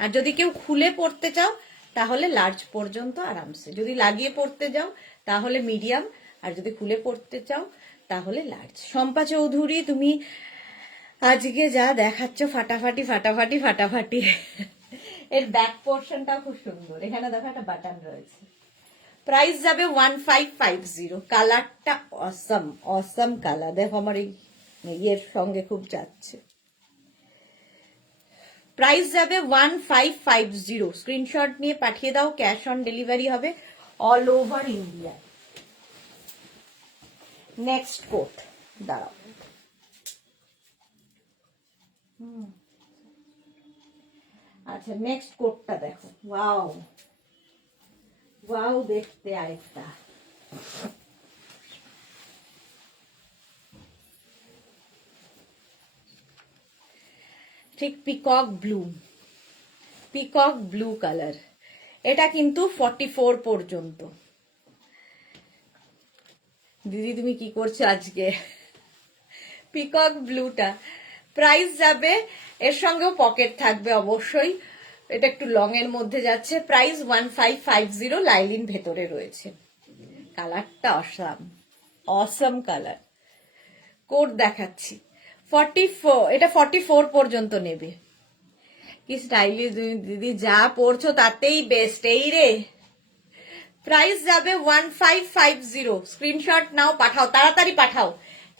আর যদি কেউ খুলে পড়তে চাও তাহলে লার্জ পর্যন্ত আরামসে, যদি লাগিয়ে পড়তে যাও তাহলে মিডিয়াম, আর যদি খুলে পড়তে চাও তাহলে লার্জ। শম্পা চৌধুরী, তুমি আজকে যা দেখাচ্ছ ফাটাফাটি ফাটাফাটি ফাটাফাটি। এর ব্যাক পোর্শনটাও খুব সুন্দর, এখানে দেখো একটা বাটন রয়েছে। প্রাইস যাবে 1550। কালারটা অসম, অসম কালার, দেখো আমার এই ইয়ের সঙ্গে খুব যাচ্ছে। প্রাইস যাবে 1550। স্ক্রিনশট নিয়ে পাঠিয়ে দাও, ক্যাশ অন ডেলিভারি হবে all over India. Next coat, দাঁড়াও, আচ্ছা নেক্সট কোটটা দেখো, ওয়াও ওয়াও দেখতে আরেকটা। ঠিক peacock blue, peacock blue colour. এটা কিন্তু 44 পর্যন্ত। দিদি তুমি কি করছো আজকে? পিকক ব্লুটা প্রাইস যাবে, এর সঙ্গেও পকেট থাকবে অবশ্যই। এটা একটু লং এর মধ্যে যাচ্ছে, প্রাইস 1550, লাইলিন ভেতরে রয়েছে। কালারটা অসাম, অসাম কালার। কোড দেখাচ্ছি 44, এটা 44 পর্যন্ত নেবে। কি স্টাইলিশ দিদি, যা পরছো তাতেই বেস্ট। এই রে, প্রাইস যাবে 1550। স্ক্রিনশট নাও, পাঠাও, তাড়াতাড়ি পাঠাও।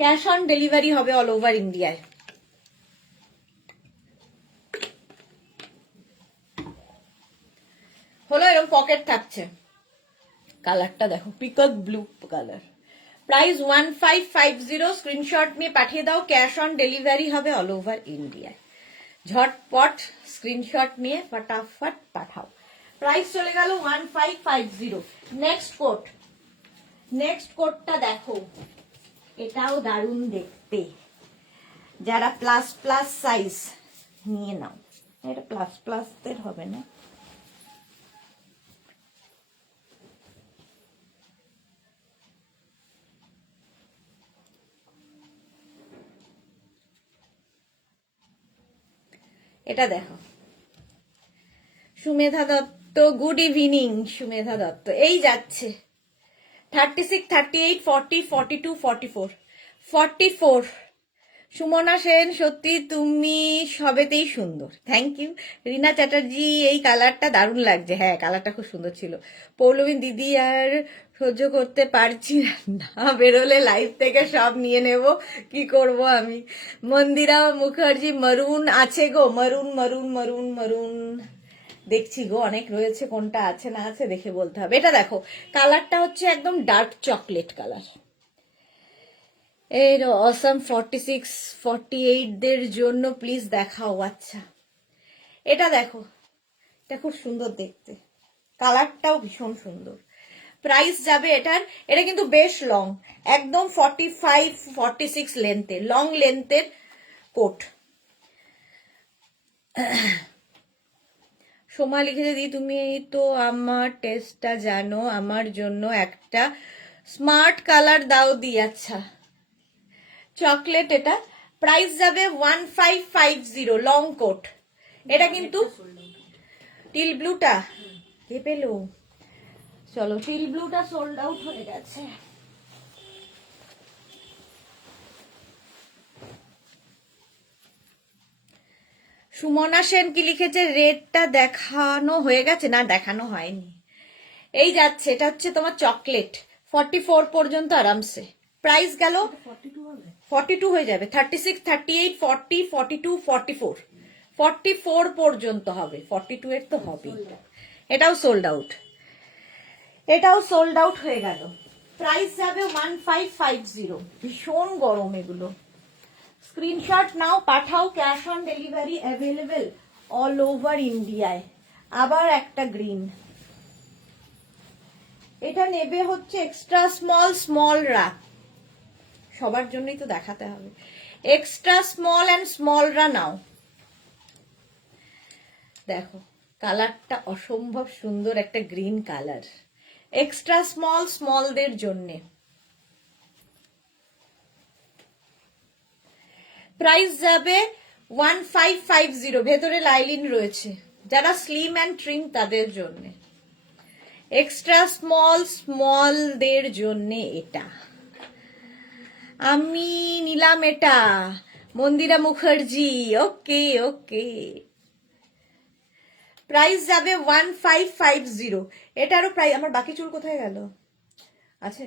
ক্যাশ অন ডেলিভারি হবে অল ওভার ইন্ডিয়ায়। হলো, এরকম পকেট থাকছে। কালারটা দেখো, peacock blue colour. Price 1550। Screenshot নিয়ে পাঠিয়ে দাও, ক্যাশ অন ডেলিভারি হবে অল ওভার ইন্ডিয়ায়। ঝটপট স্ক্রিনশট নিয়ে ফটাফট পাঠাও। প্রাইস চলে গেল 1550। নেক্সট কোট, নেক্সট কোটটা দেখো, এটাও দারুণ দেখতে। যারা প্লাস প্লাস সাইজ নিয়ে নাও, এটা প্লাস প্লাস দের হবে না। এটা দেখো, সুমেধা দত্ত, গুড ইভিনিং সুমেধা দত্ত। এই যাচ্ছে 36, 38, 40, 42, 44, 44। সুমনা সেন, সত্যি তুমি সবেতেই সুন্দর। Thank you. রিনা চ্যাটার্জি, এই কালারটা দারুণ লাগছে। হ্যাঁ, কালারটা খুব সুন্দর ছিল। পৌলমী দিদি, আর সহ্য করতে পারছি না, বেরোলে লাইভ থেকে সব নিয়ে নেব, কি করব আমি। মন্দিরা মুখার্জি, মারুন আছে গো, মারুন মারুন মারুন মারুন দেখছি গো, অনেক রয়েছে, কোনটা আছে না আছে দেখে বলতে হবে। এটা দেখো, কালারটা হচ্ছে একদম ডার্ক চকলেট কালার। এর অসাম 46, 48 দের জন্য প্লিজ দেখাও। আচ্ছা, এটা দেখো, এটা খুব সুন্দর দেখতে, কালারটাও ভীষণ সুন্দর। প্রাইস যাবে এটার, এটা কিন্তু বেশ লং, একদম 45, 46 লেন্থের, লং লেন্থের কোট। সোমা লিখেছে, দি তুমি তো আমার টেস্টটা জানো, আমার জন্য একটা স্মার্ট কালার দাও দি। আচ্ছা, চকলেট, এটা প্রাইস যাবে 1550, লং কোট। এটা কিন্তু টিল ব্লুটা কে পেলো? চলো, টিল ব্লুটা সোল্ড আউট হয়ে গেছে। সুমনা সেন কি লিখেছে, রেডটা দেখানো হয়ে গেছে? না, দেখানো হয়নি। এই যাচ্ছে, এটা হচ্ছে তোমার চকলেট, 44 পর্যন্ত আরামসে। প্রাইস গেল 42 হয়ে যাবে, 36, 38, 40, 42, 44, 44 পর্যন্ত হবে। 42 এর তো হবে। এটাও সোল্ড আউট, এটাও সোল্ড আউট হয়ে গেল। প্রাইস যাবে 1550। ভীষণ গরম এগুলো। স্ক্রিনশট নাও, পাঠাও, cash on delivery available all over ইন্ডিয়ায়। আবার একটা গ্রিন, এটা নেবে হচ্ছে এক্সট্রা স্মল, স্মলরা সবার জন্যই তো দেখাতে হবে। এক্সট্রা স্মল অ্যান্ড স্মলরা নাও। দেখো, কালারটা অসম্ভব সুন্দর, একটা গ্রিন কালার। এক্সট্রা স্মল, স্মলদের জন্যে। প্রাইস যাবে 1550। ভেতরে লাইলিন রয়েছে, যারা স্লিম অ্যান্ড ট্রিম তাদের জন্য। এক্সট্রা স্মল, স্মলদের জন্য এটা। আমি নিলাম এটা, মন্দিরা মুখার্জি। ওকে ওকে, প্রাইস যাবে 1550। এটারও প্রাইস, আমার বাকি চুল কোথায় গেল? আছে,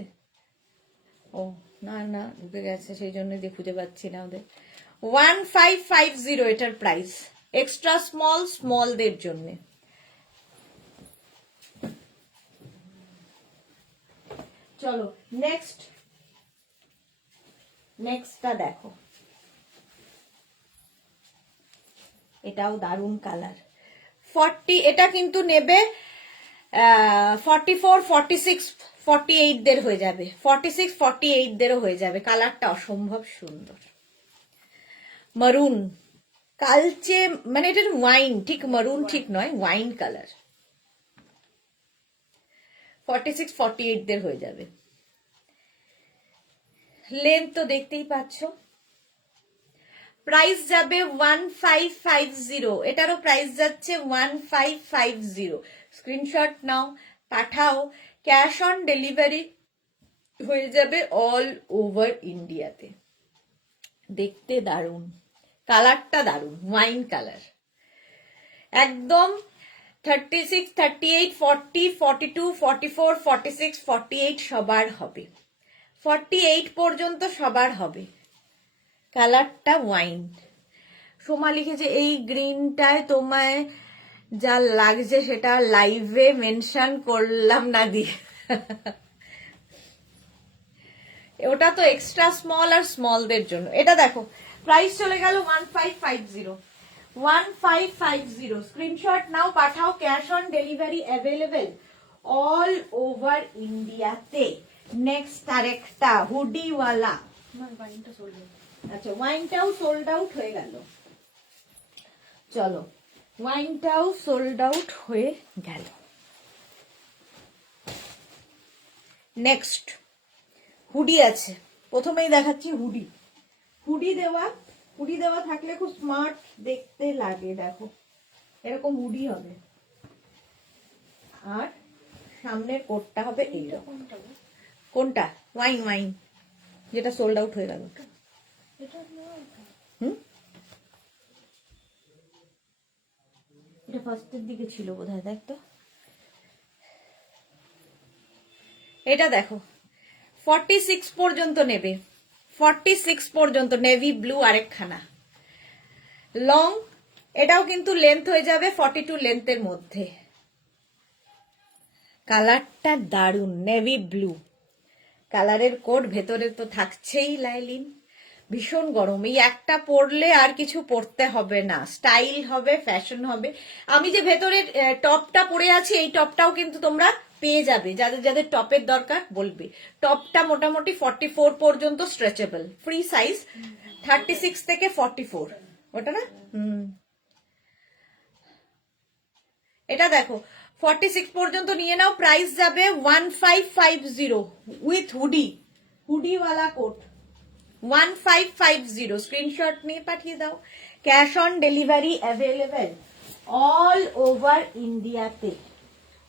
ও না না, ঢুকে গেছে, সেই জন্য দিয়ে খুঁজে পাচ্ছি না ওদের। 1550 এটার প্রাইস, এক্সট্রা স্মল, স্মলদের জন্য। চলো নেক্সট, নেক্সটটা দেখো, এটাও দারুণ কালার। 40, এটা কিন্তু নেবে 44, 46, 48 দের হয়ে যাবে, 46, 48 দেরও হয়ে যাবে। কালারটা অসম্ভব সুন্দর, মারুন কালচে, মানে এটা ওয়াইন, ঠিক মারুন ঠিক নয়, ওয়াইন কালার। 46 48 দের হয়ে যাবে। লেন্থ তো দেখতেই পাচ্ছ। প্রাইস যাবে 1550, এটারও প্রাইস যাচ্ছে 1550। স্ক্রিনশট নাও, পাঠাও, ক্যাশ অন ডেলিভারি হয়ে যাবে অল ওভার ইন্ডিয়াতে। দেখতে দারুণ, কালারটা দারুণ, ওয়াইন কালার একদম। 36 38 40 42 44 46 48 সবার হবে, 48 পর্যন্ত সবার হবে। কালারটা ওয়াইন। সোমা লিখেছে এই গ্রিনটায় তোমায় যা লাগছে সেটা লাইভে মেনশন করলাম না দিয়ে। ওটা তো এক্সট্রা স্মল আর স্মলদের জন্য। এটা দেখো প্রাইস চলে গেল 1550, 1550। স্ক্রিনশট নাও, পাঠাও, cash on delivery available all over ইন্ডিয়াতে। নেক্সট আরেকটা হুডিওয়ালা। আচ্ছা, ওয়াইনটাও সোল্ড আউট হয়ে গেল। চলো, ওয়াইনটাও সোল্ড আউট হয়ে গেল। নেক্সট হুডি আছে। প্রথমেই দেখাচ্ছি হুডি। হুডি দেওয়া থাকলে খুব স্মার্ট দেখতে লাগে। দেখো এরকম হুডি হবে, আর সামনের কোটটা হবে এইরকম। কোনটা? ওয়াইন, ওয়াইন যেটা সোল্ড আউট হয়ে গেল। এটা ফার্স্টের দিকে ছিল বোধহয়, দেখ তো। এটা দেখো 46 পর্যন্ত নেবে, 46 পর্যন্ত নেভি ব্লু আরেকখানা লং। এটাও কিন্তু লেন্থ হয়ে যাবে 42 লেন্থের মধ্যে। কালারটা দারুন, নেভি ব্লু কালারের কোট, ভেতরে তো থাকছেই লাইলিন। ভীষণ গরম, এই একটা পরলে আর কিছু পরতে হবে না, স্টাইল হবে, ফ্যাশন হবে। আমি যে ভেতরে টপটা পরে আছি, এই টপটাও কিন্তু তোমরা পেয়ে যাবে, যাদের যাদের টপের দরকার বলবে। টপটা মোটামুটি 44 পর্যন্ত স্ট্রেচেবল, ফ্রি সাইজ 36 থেকে 44, ওটা না? এটা দেখো 46 পর্যন্ত নিয়ে নাও। প্রাইস যাবে 1550 উইথ হুডি, হুডিওয়ালা কোট 1550। স্ক্রিনশট নিয়ে পাঠিয়ে দাও। Cash on delivery available all over ইন্ডিয়াতে,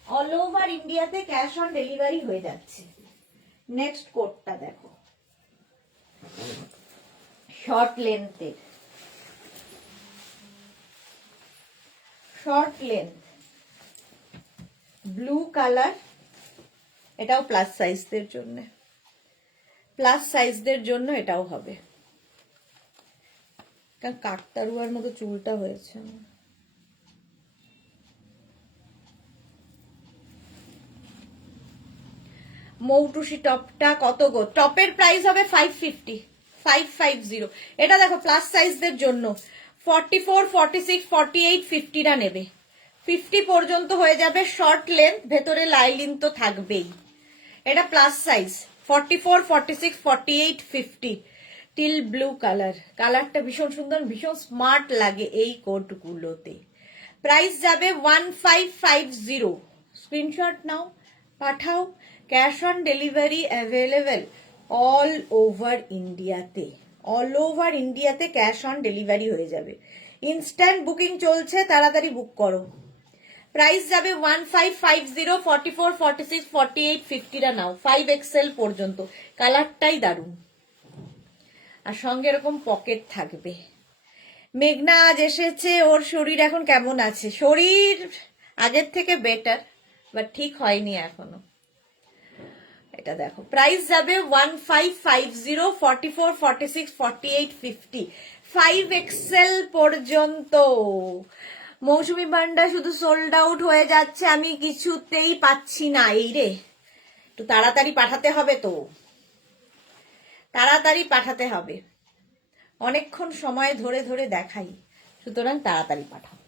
অল ওভার ইন্ডিয়াতে ক্যাশ অন ডেলিভারি হয়ে যাচ্ছে। নেক্সট কোটটা দেখো, শর্ট লেন্থের, শর্ট লেন্থ ব্লু কালার। এটাও প্লাস সাইজদের জন্য, প্লাস সাইজদের জন্য এটাও হবে। কাকতারুয়ার মতো চুলটা হয়েছে। মৌটুসি টপটা কত গো? টপের প্রাইস হবে 550, 550। এটা দেখো প্লাস সাইজদের জন্য 44 46 48 50টা নেবে, 50 পর্যন্ত হয়ে যাবে। শর্ট লেন্থ, ভেতরে লাইলিন তো থাকবেই। এটা plus size 44 46 48 50 teal blue colour. কালারটা ভীষণ সুন্দর, ভীষণ স্মার্ট লাগে এই কোটগুলোতে। প্রাইস যাবে 1550। স্ক্রিনশট নাও, পাঠাও, cash on delivery available all over ইন্ডিয়াতে, অল ওভার ইন্ডিয়াতে ক্যাশ অন ডেলিভারি হয়ে যাবে। ইনস্ট্যান্ট বুকিং চলছে, তাড়াতাড়ি বুক করো। প্রাইস যাবে 1550, 44 46 48 50টা নাও, 5XL পর্যন্ত। কালারটাই দারুণ, আর সঙ্গে এরকম পকেট থাকবে। মেঘনা আজ এসেছে, ওর শরীর এখন কেমন আছে? শরীর আগের থেকে বেটার, বাট ঠিক হয়নি এখনো। এটা দেখো প্রাইস যাবে 1550, 44 46 48 50, 5XL পর্যন্ত। মৌসুমি বান্ডা শুধু সোল্ড আউট হয়ে যাচ্ছে, আমি কিছুতেই পাচ্ছি না। এই রে, একটু তাড়াতাড়ি পাঠাতে হবে তো, তাড়াতাড়ি পাঠাতে হবে। অনেকক্ষণ সময় ধরে ধরে দেখাই, সুতরাং তাড়াতাড়ি পাঠাও।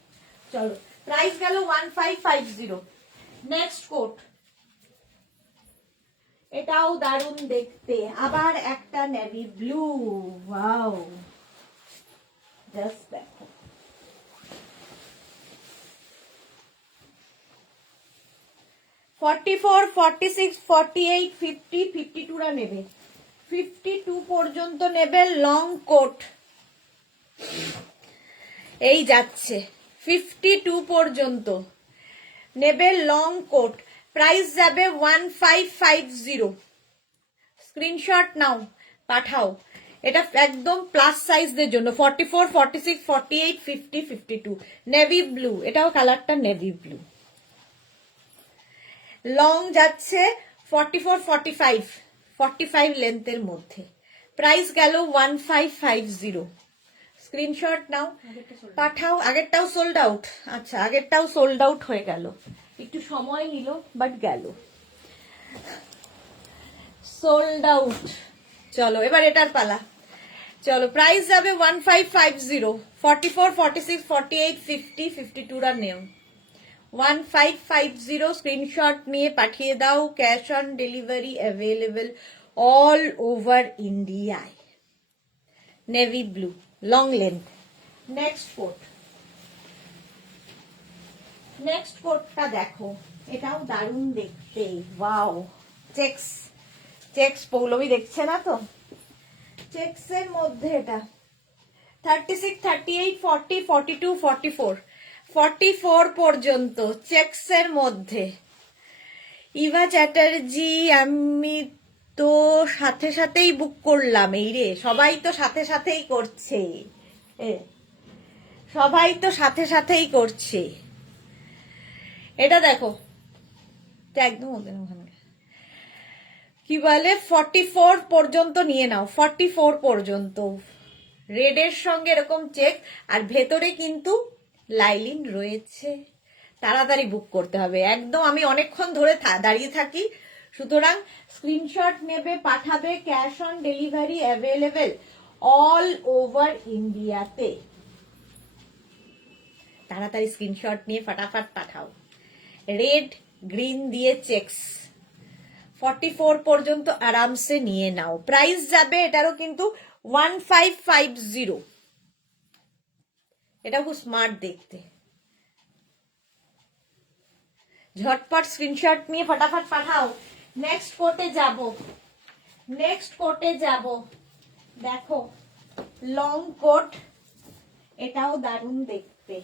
চলো, প্রাইস গেল 1550। নেক্সট কোট, এটাও দারুণ দেখতে, আবার একটা নেভি ব্লু। ওয়াও, জাস্ট দেখো, 44, 46, 48, 50, 52 রা নেবে, 52 পর্যন্ত নেবে লং কোট। এই যাচ্ছে 52 পর্যন্ত নেবে লং কোট, প্রাইস যাবে 1550। স্ক্রিনশট নাও, পাঠাও। এটা একদম প্লাস সাইজদের জন্য, 44, 46, 48, 50, 52। নেভি ব্লু, এটাও কালারটা নেভি ব্লু। লং যাচ্ছে 44, 45, 45 লেন্থের মধ্যে, প্রাইস গেল 1550। স্ক্রিনশট নাও, পাঠাও। আগেরটাও সোল্ড আউট। আচ্ছা, আগেরটাও সোল্ড আউট হয়ে গেল, একটু সময় নিল বাট গেল, সোল্ড আউট। চলো এবার এটার পালা। চলো, প্রাইস যাবে 1550। 44, 46, 48, 50, 52 রা নেও। 1550 স্ক্রিনশট নিয়ে পাঠিয়ে দাও। Cash on delivery available all over ইন্ডিয়ায়। Navy blue, long length. Next coat, next কোটটা দেখো, এটাও দারুণ দেখতে। ওয়াও, চেক্স, চেক্স পৌলমি দেখছে না তো, চেক্স এর মধ্যে এটা 36, 38, 40, 42, 44, 44 পর্যন্ত চেক্স এর মধ্যে। ইভা চ্যাটার্জি, আমি তো সাথে সাথেই বুক করলাম। এই রে, সবাই তো সাথে সাথেই করছে, সবাই তো সাথে সাথেই করছে। এটা দেখো, একদম ওখানে কি বলে 44 পর্যন্ত নিয়ে নাও, 44 পর্যন্ত। রেডের সঙ্গে এরকম চেক, আর ভেতরে কিন্তু লাইলিন রয়েছে। তাড়াতাড়ি বুক করতে হবে একদম, আমি অনেকক্ষণ ধরে দাঁড়িয়ে থাকি। সুতরাং স্ক্রিনশট নেবে, পাঠাবে। Cash on delivery available all over ইন্ডিয়াতে। তাড়াতাড়ি স্ক্রিনশট নিয়ে ফটাফট পাঠাও। রেড গ্রিন দিয়ে চেক্স 44 পর্যন্ত আরামসে নিয়ে নাও। প্রাইস যাবে এটারও কিন্তু 1550। এটা খুব স্মার্ট দেখতে। ঝটপট স্ক্রিনশট নিয়ে ফটাফট পাঠাও। নেক্সট কোটে যাব, নেক্সট কোটে যাব। দেখো, লং কোট, এটাও দারুণ দেখতে।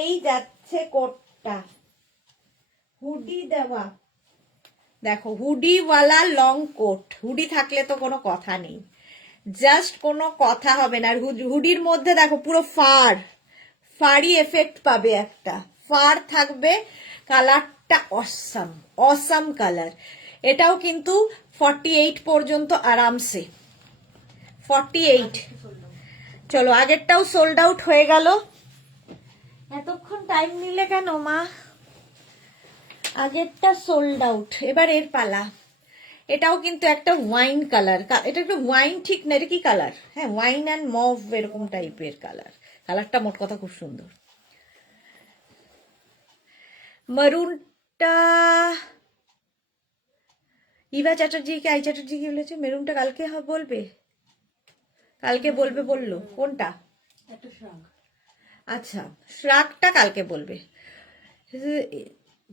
এই যাচ্ছে কোটটা, হুডি দেওয়া। দেখো, হুডিওয়ালা লং কোট। হুডি থাকলে তো কোনো কথা নেই, জাস্ট কোনো কথা হবে না। আর হুডির মধ্যে দেখো পুরো ফার, ফারি এফেক্ট পাবে, একটা ফার থাকবে। কালারটা অসাম, অসাম কালার। এটাও কিন্তু 48 পর্যন্ত আরামসে, 48। চলো, আগেরটাও সোল্ড আউট হয়ে গেল। এতক্ষণ টাইম নিলে কেন মা? আগেরটা সোল্ড আউট, এবার এর পালা। এটাও কিন্তু একটা ওয়াইন কালার। এটা একটা ওয়াইন ঠিক না, এটা কি কালার? হ্যাঁ, ওয়াইন অ্যান্ড মভ এরকম টাইপের কালার। কালারটা মোট কথা খুব সুন্দর। মেরুনটা ইভা চ্যাটার্জিকে, আই চ্যাটার্জি কি বলেছে? মেরুনটা কালকে বলবে, কালকে বলবে বললো। কোনটা? আচ্ছা, শ্রাগটা কালকে বলবে।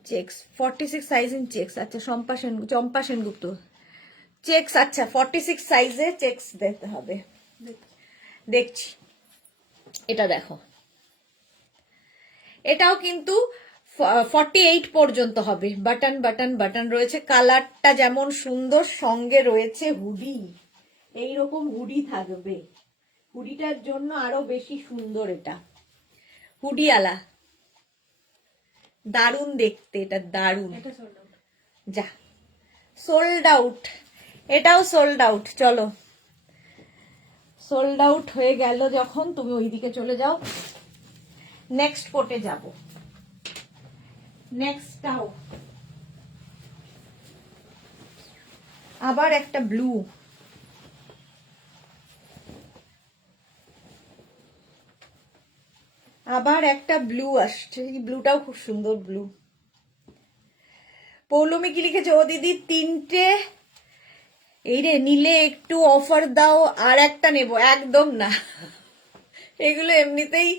Checks 46 size in checks. আচ্ছা, চম্পা সেনগুপ্ত চেক্স। আচ্ছা, 46 সাইজে চেক্স দিতে হবে। দেখছি, এটা দেখো, এটাও কিন্তু 48 পর্যন্ত হবে। বাটন বাটন বাটন রয়েছে। কালারটা যেমন সুন্দর, সঙ্গে রয়েছে হুডি। এইরকম হুডি থাকবে, হুডিটার জন্য আরো বেশি সুন্দর। এটা হুডিওয়ালা, দারুণ দেখতে, এটা দারুণ। যা, সোল্ড আউট, এটাও সোল্ড আউট। চলো, সোল্ড আউট হয়ে গেল যখন, তুমি ওইদিকে চলে যাও। নেক্সট কোটে যাব। নেক্সটটাও আবার একটা ব্লু, আবার একটা ব্লু আসছে। এই ব্লুটাও খুব সুন্দর ব্লু। পৌলমি কি লিখেছে? ও দিদি, তিনটে এই রে, নিলে একটু অফার দাও, আর একটা নেব। একদম না, এগুলো এমনিতেই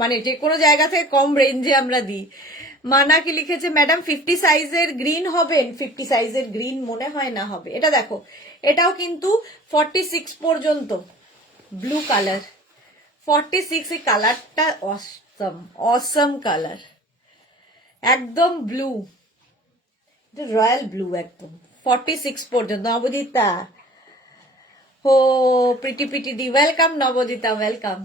মানে যে কোনো জায়গা থেকে কম রেঞ্জে আমরা দিই। মানা কি লিখেছে, ম্যাডাম 50 সাইজের গ্রিন হবেন? 50 সাইজের গ্রিন মনে হয় না হবে। এটা দেখো, এটাও কিন্তু 46 পর্যন্ত ব্লু কালার। 46, এই কালারটা অসম, অসম কালার, একদম ব্লু, রয়্যাল ব্লু একদম। 46 পর্যন্ত। নবদিতা, ও প্রিটি প্রিটি দি, ওয়েলকাম নবদিতা, ওয়েলকাম।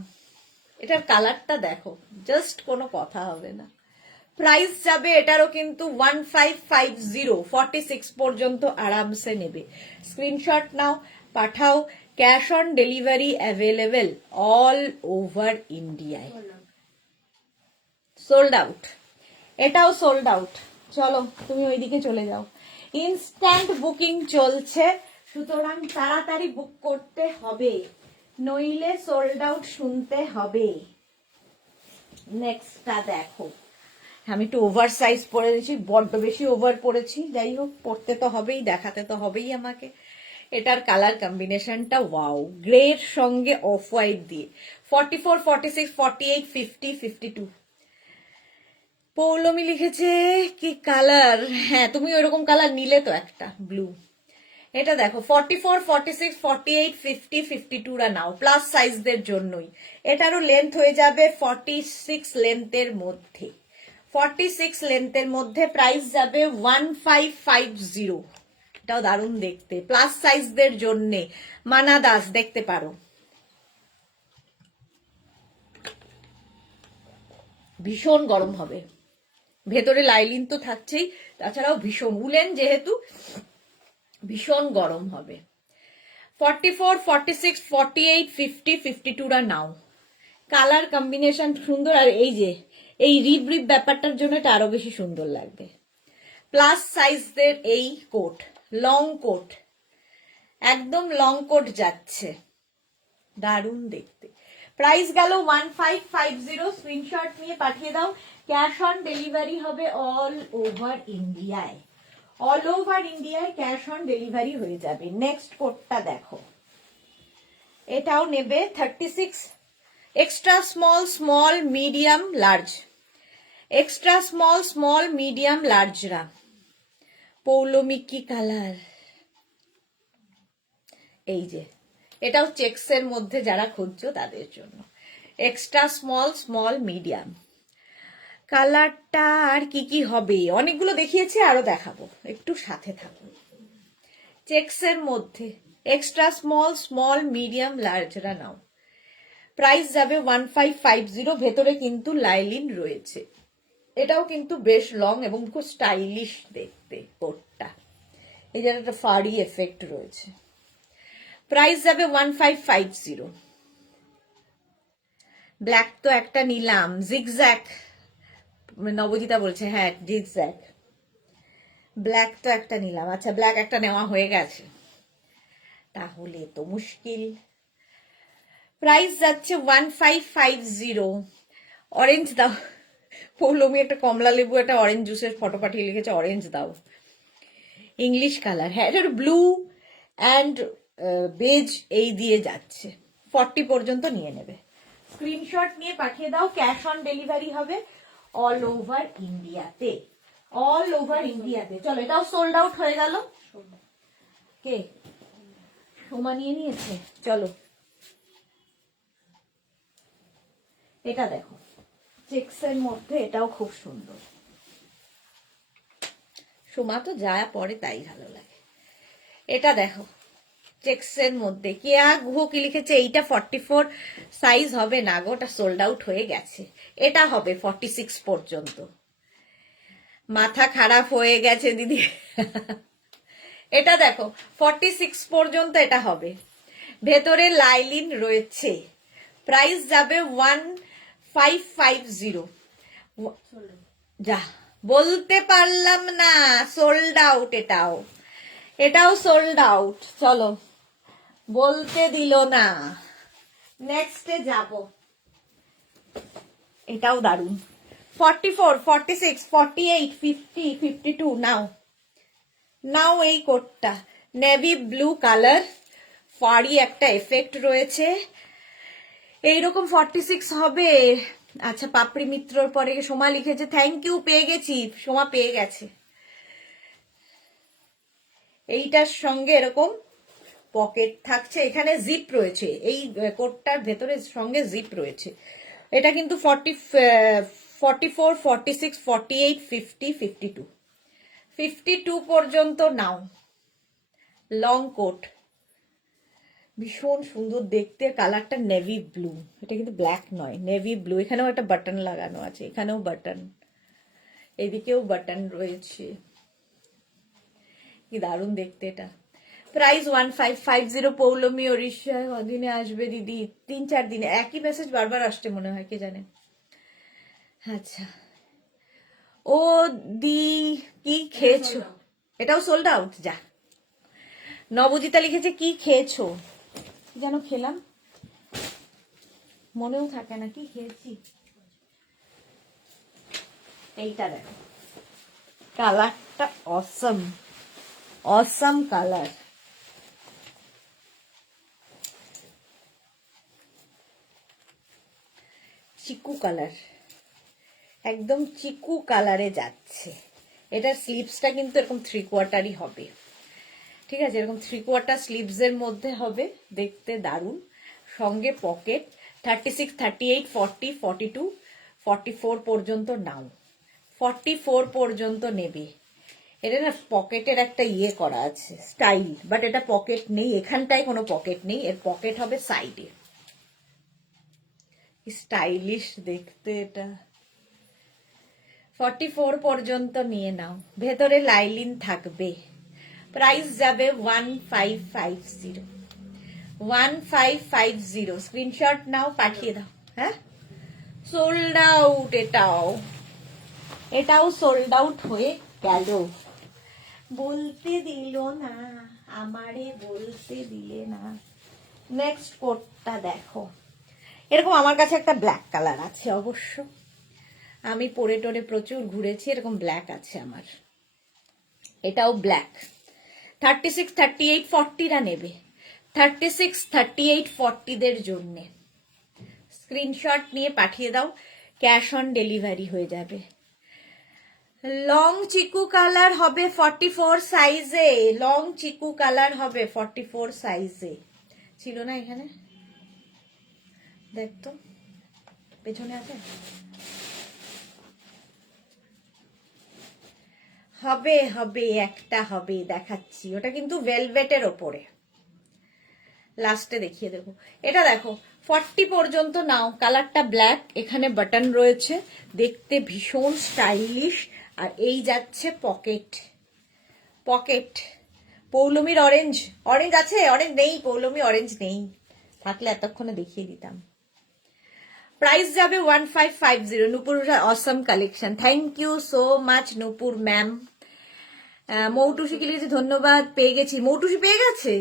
এটার কালারটা দেখো, জাস্ট কোনো কথা হবে না। প্রাইস যাবে এটারও কিন্তু 1550, 46 পর্যন্ত আরামসে নেবে। স্ক্রিনশট নাও, পাঠাও। Cash on delivery available all over ইন্ডিয়ায়। সোল্ড আউট, এটাও সোল্ড আউট। চলো তুমি ওইদিকে চলে যাও, ইনস্ট্যান্ট বুকিং চলছে, সুতরাং তাড়াতাড়ি বুক করতে হবে, নইলে সোল্ড আউট শুনতে হবে। নেক্সটটা দেখো, আমি একটু ওভার সাইজ পরে দিয়েছি, বড্ড বেশি ওভার পরেছি, যাই হোক পরতে তো হবেই, দেখাতে তো হবেই আমাকে। এটার কালার কম্বিনেশনটা ওয়াও, গ্রের সঙ্গে অফ হোয়াইট দিয়ে। 44, 46, 48, 50, 52। পৌলমি লিখেছে কি কালার, হ্যাঁ তুমি ওইরকম কালার নিলে তো একটা ব্লু। এটা দেখো 44, 46, 48, 50, 52রা নাও, প্লাস সাইজদের জন্যই। এটারও লেন্থ হয়ে যাবে 46 লেন্থের মধ্যে, 46 লেন্থের মধ্যে। প্রাইস যাবে 1550। এটাও দারুণ দেখতে, প্লাস সাইজদের জন্যে। মানা দাস দেখতে পারো, ভীষণ গরম হবে, ভেতরে লাইলিন তো থাকছেই, তাছাড়াও ভীষণ উলেন যেহেতু, ভীষণ গরম হবে। 44, 46, 48, 50, 52রা নাও, কালার কম্বিনেশন সুন্দর। আর এই যে এই রিব রিব ব্যাপারটার জন্য এটা আরো বেশি সুন্দর লাগবে। প্লাস সাইজদের এই কোট, লং কোট, একদম লং কোট যাচ্ছে, দারুণ দেখতে। প্রাইস গেল 1550, স্ক্রিনশট নিয়ে পাঠিয়ে দাও। ক্যাশ অন ডেলিভারি হবে অল ওভার ইন্ডিয়ায়, অল ওভার ইন্ডিয়ায় ক্যাশ অন ডেলিভারি হয়ে যাবে। নেক্সট কোটটা দেখো, এটাও নেবে 36, extra small, small, medium, large, extra small, small, medium, লার্জরা। পৌলমি কি কালার, এই যে এটাও চেক্সের মধ্যে যারা খুঁজছো তাদের জন্য, এক্সট্রা স্মল, স্মল, মিডিয়াম। কালারটা আর কি কি হবে, অনেকগুলো দেখিয়েছি, আরো দেখাবো, একটু সাথে থাকুন। চেক্সের মধ্যে এক্সট্রা স্মল, স্মল, মিডিয়াম, লার্জরা নাও। প্রাইস যাবে 1550, ভেতরে কিন্তু লাইলিন রয়েছে। এটাও কিন্তু বেশ লং এবং খুব স্টাইলিশ দেখতে কোটটা, এই যে একটা ফাড়ি এফেক্ট রয়েছে। প্রাইস যাবে 1550। ব্ল্যাক তো একটা নিলাম, জিগজ্যাক, নবজিতা বলছে হ্যাঁ জিগজ্যাক, ব্ল্যাক তো একটা নিলাম। আচ্ছা ব্ল্যাক একটা নেওয়া হয়ে গেছে, তাহলে তো মুশকিল। প্রাইস যাচ্ছে 1550। অরেঞ্জ দাও, পৌলমি একটা কমলা লেবু একটা অরেঞ্জ জুসের ফটো পাঠিয়ে লিখেছে অরেঞ্জ দাও, ইংলিশ কালার। হ্যাঁ এটা ব্লু অ্যান্ড বেজ এই দিয়ে যাচ্ছে, 40 পর্যন্ত নিয়ে নেবে। স্ক্রিনশট নিয়ে পাঠিয়ে দাও, ক্যাশ অন ডেলিভারি হবে অল ওভার ইন্ডিয়াতে, অল ওভার ইন্ডিয়াতে। চলো এটাও সোল্ড আউট হয়ে গেল। কে সোমা নিয়ে নিয়েছে, চলো এটা দেখো, চেক্সের মধ্যে এটাও খুব সুন্দর। সোমা তো যা পরে তাই ভালো লাগে। এটা দেখো চেক্সের মধ্যে, কেয়া গুহ কি লিখেছে, এইটা 44 সাইজ হবে না গো, ওটা সোল্ড আউট হয়ে গেছে, এটা হবে 46 পর্যন্ত। মাথা খারাপ হয়ে গেছে দিদি। এটা দেখো 46 পর্যন্ত এটা হবে, ভেতরে লাইলিন রয়েছে। প্রাইস যাবে 1550। যা বলতে পারলাম না, সোল্ড আউট। এটাও এটাও সোল্ড আউট, চলো বলতে দিল না। নেক্সটে যাব, এটাও দারুন। 44, 46, 48, 50, 52 নাও, নাও এই কোটটা, নেভি ব্লু কালার, ফাড়ি একটা এফেক্ট রয়েছে। এইরকম 46 হবে আচ্ছা, পাপড়ি মিত্রর পরে সোমা লিখেছে থ্যাংক ইউ, পেয়ে গেছি, সোমা পেয়ে গেছে। এইটার সঙ্গে এরকম পকেট থাকছে, এখানে জিপ রয়েছে, এই কোটটার ভেতরে সঙ্গে জিপ রয়েছে। এটা কিন্তু 44, 46, 48, 50, 52, 52 পর্যন্ত নাও। লং কোট, ভীষণ সুন্দর দেখতে, কালারটা নেভি ব্লু, এটা কিন্তু ব্ল্যাক নয়, নেভি ব্লু। এখানেও একটা বাটন লাগানো আছে, এখানেও বাটন, এদিকেও বাটন রয়েছে, কি দারুণ দেখতে এটা। প্রাইস 1550, পৌলমী, ওড়িশা। কদিনে আসবে দিদি? 3-4 দিনে। একই মেসেজ বারবার আসছে মনে হয়, কে জানে। আচ্ছা, ও দি কি খেয়েছো? এটাও সোল্ড আউট। যা, নবজিতা লিখেছে কি খেয়েছো, যেন খেলাম, মনেও থাকে না কি খেয়েছি। এইটা দেখো, কালারটা অসম, অসম কালার। চিকু কালার, একদম চিকু কালারে যাচ্ছে। এটার স্লিভসটা কিন্তু এরকম 3/4 হবে, ঠিক আছে, এরকম 3/4 স্লিভস এর মধ্যে হবে, দেখতে দারুণ। সঙ্গে পকেট। 36, 38, 40, 42, 44 পর্যন্ত নাও, 44 পর্যন্ত নেবে। এটা না পকেটের একটা ইয়ে করা আছে স্টাইল, বাট এটা পকেট নেই, এখানটায় কোনো পকেট নেই, এর পকেট হবে সাইডে। স্টাইলিশ দেখতে এটা। 44 পর্যন্ত নিয়ে নাও, ভেতরে লাইলিন থাকবে। প্রাইস যাবে 1550, 1550। স্ক্রিনশট নাও, পাঠিয়ে দাও। হ্যাঁ, সোল্ড আউট। এটাও সোল্ড আউট হয়ে গেল। বলতে দিল না, আমারে বলতে দিলে না। নেক্সট কোটটা দেখো, এরকম আমার কাছে একটা ব্ল্যাক কালার আছে অবশ্য, আমি পরে টোরে প্রচুর ঘুরেছি, এরকম ব্ল্যাক আছে আমার, এটাও ব্ল্যাক। 36, 38, 40রা নেবে, 36, 38, 40দের জন্যে স্ক্রিনশট নিয়ে পাঠিয়ে দাও, ক্যাশ অন ডেলিভারি হয়ে যাবে। লং চিকু কালার হবে 44 সাইজে, লং চিকু কালার হবে 44 সাইজে। ছিল না এখানে, দেখতো পেছনে আছে, হবে হবে একটা হবে, দেখাচ্ছি। ওটা কিন্তু ভেলভেটের ওপরে, লাস্টে দেখিয়ে দেবো। এটা দেখো 40 পর্যন্ত নাও, কালারটা ব্ল্যাক, এখানে বাটন রয়েছে, দেখতে ভীষণ স্টাইলিশ। আর এই যাচ্ছে পকেট, পকেট। পৌলমীর অরেঞ্জ, অরেঞ্জ আছে? অরেঞ্জ নেই, পৌলমী অরেঞ্জ নেই, থাকলে এতক্ষণে দেখিয়ে দিতাম। প্রাইস যাবে 1550। Nupur Asam collection, thank you so much Nupur ma'am. Moutushi কি লিখেছে ধন্যবাদ, পেয়ে গেছি। মৌটুসি পেয়ে গেছে,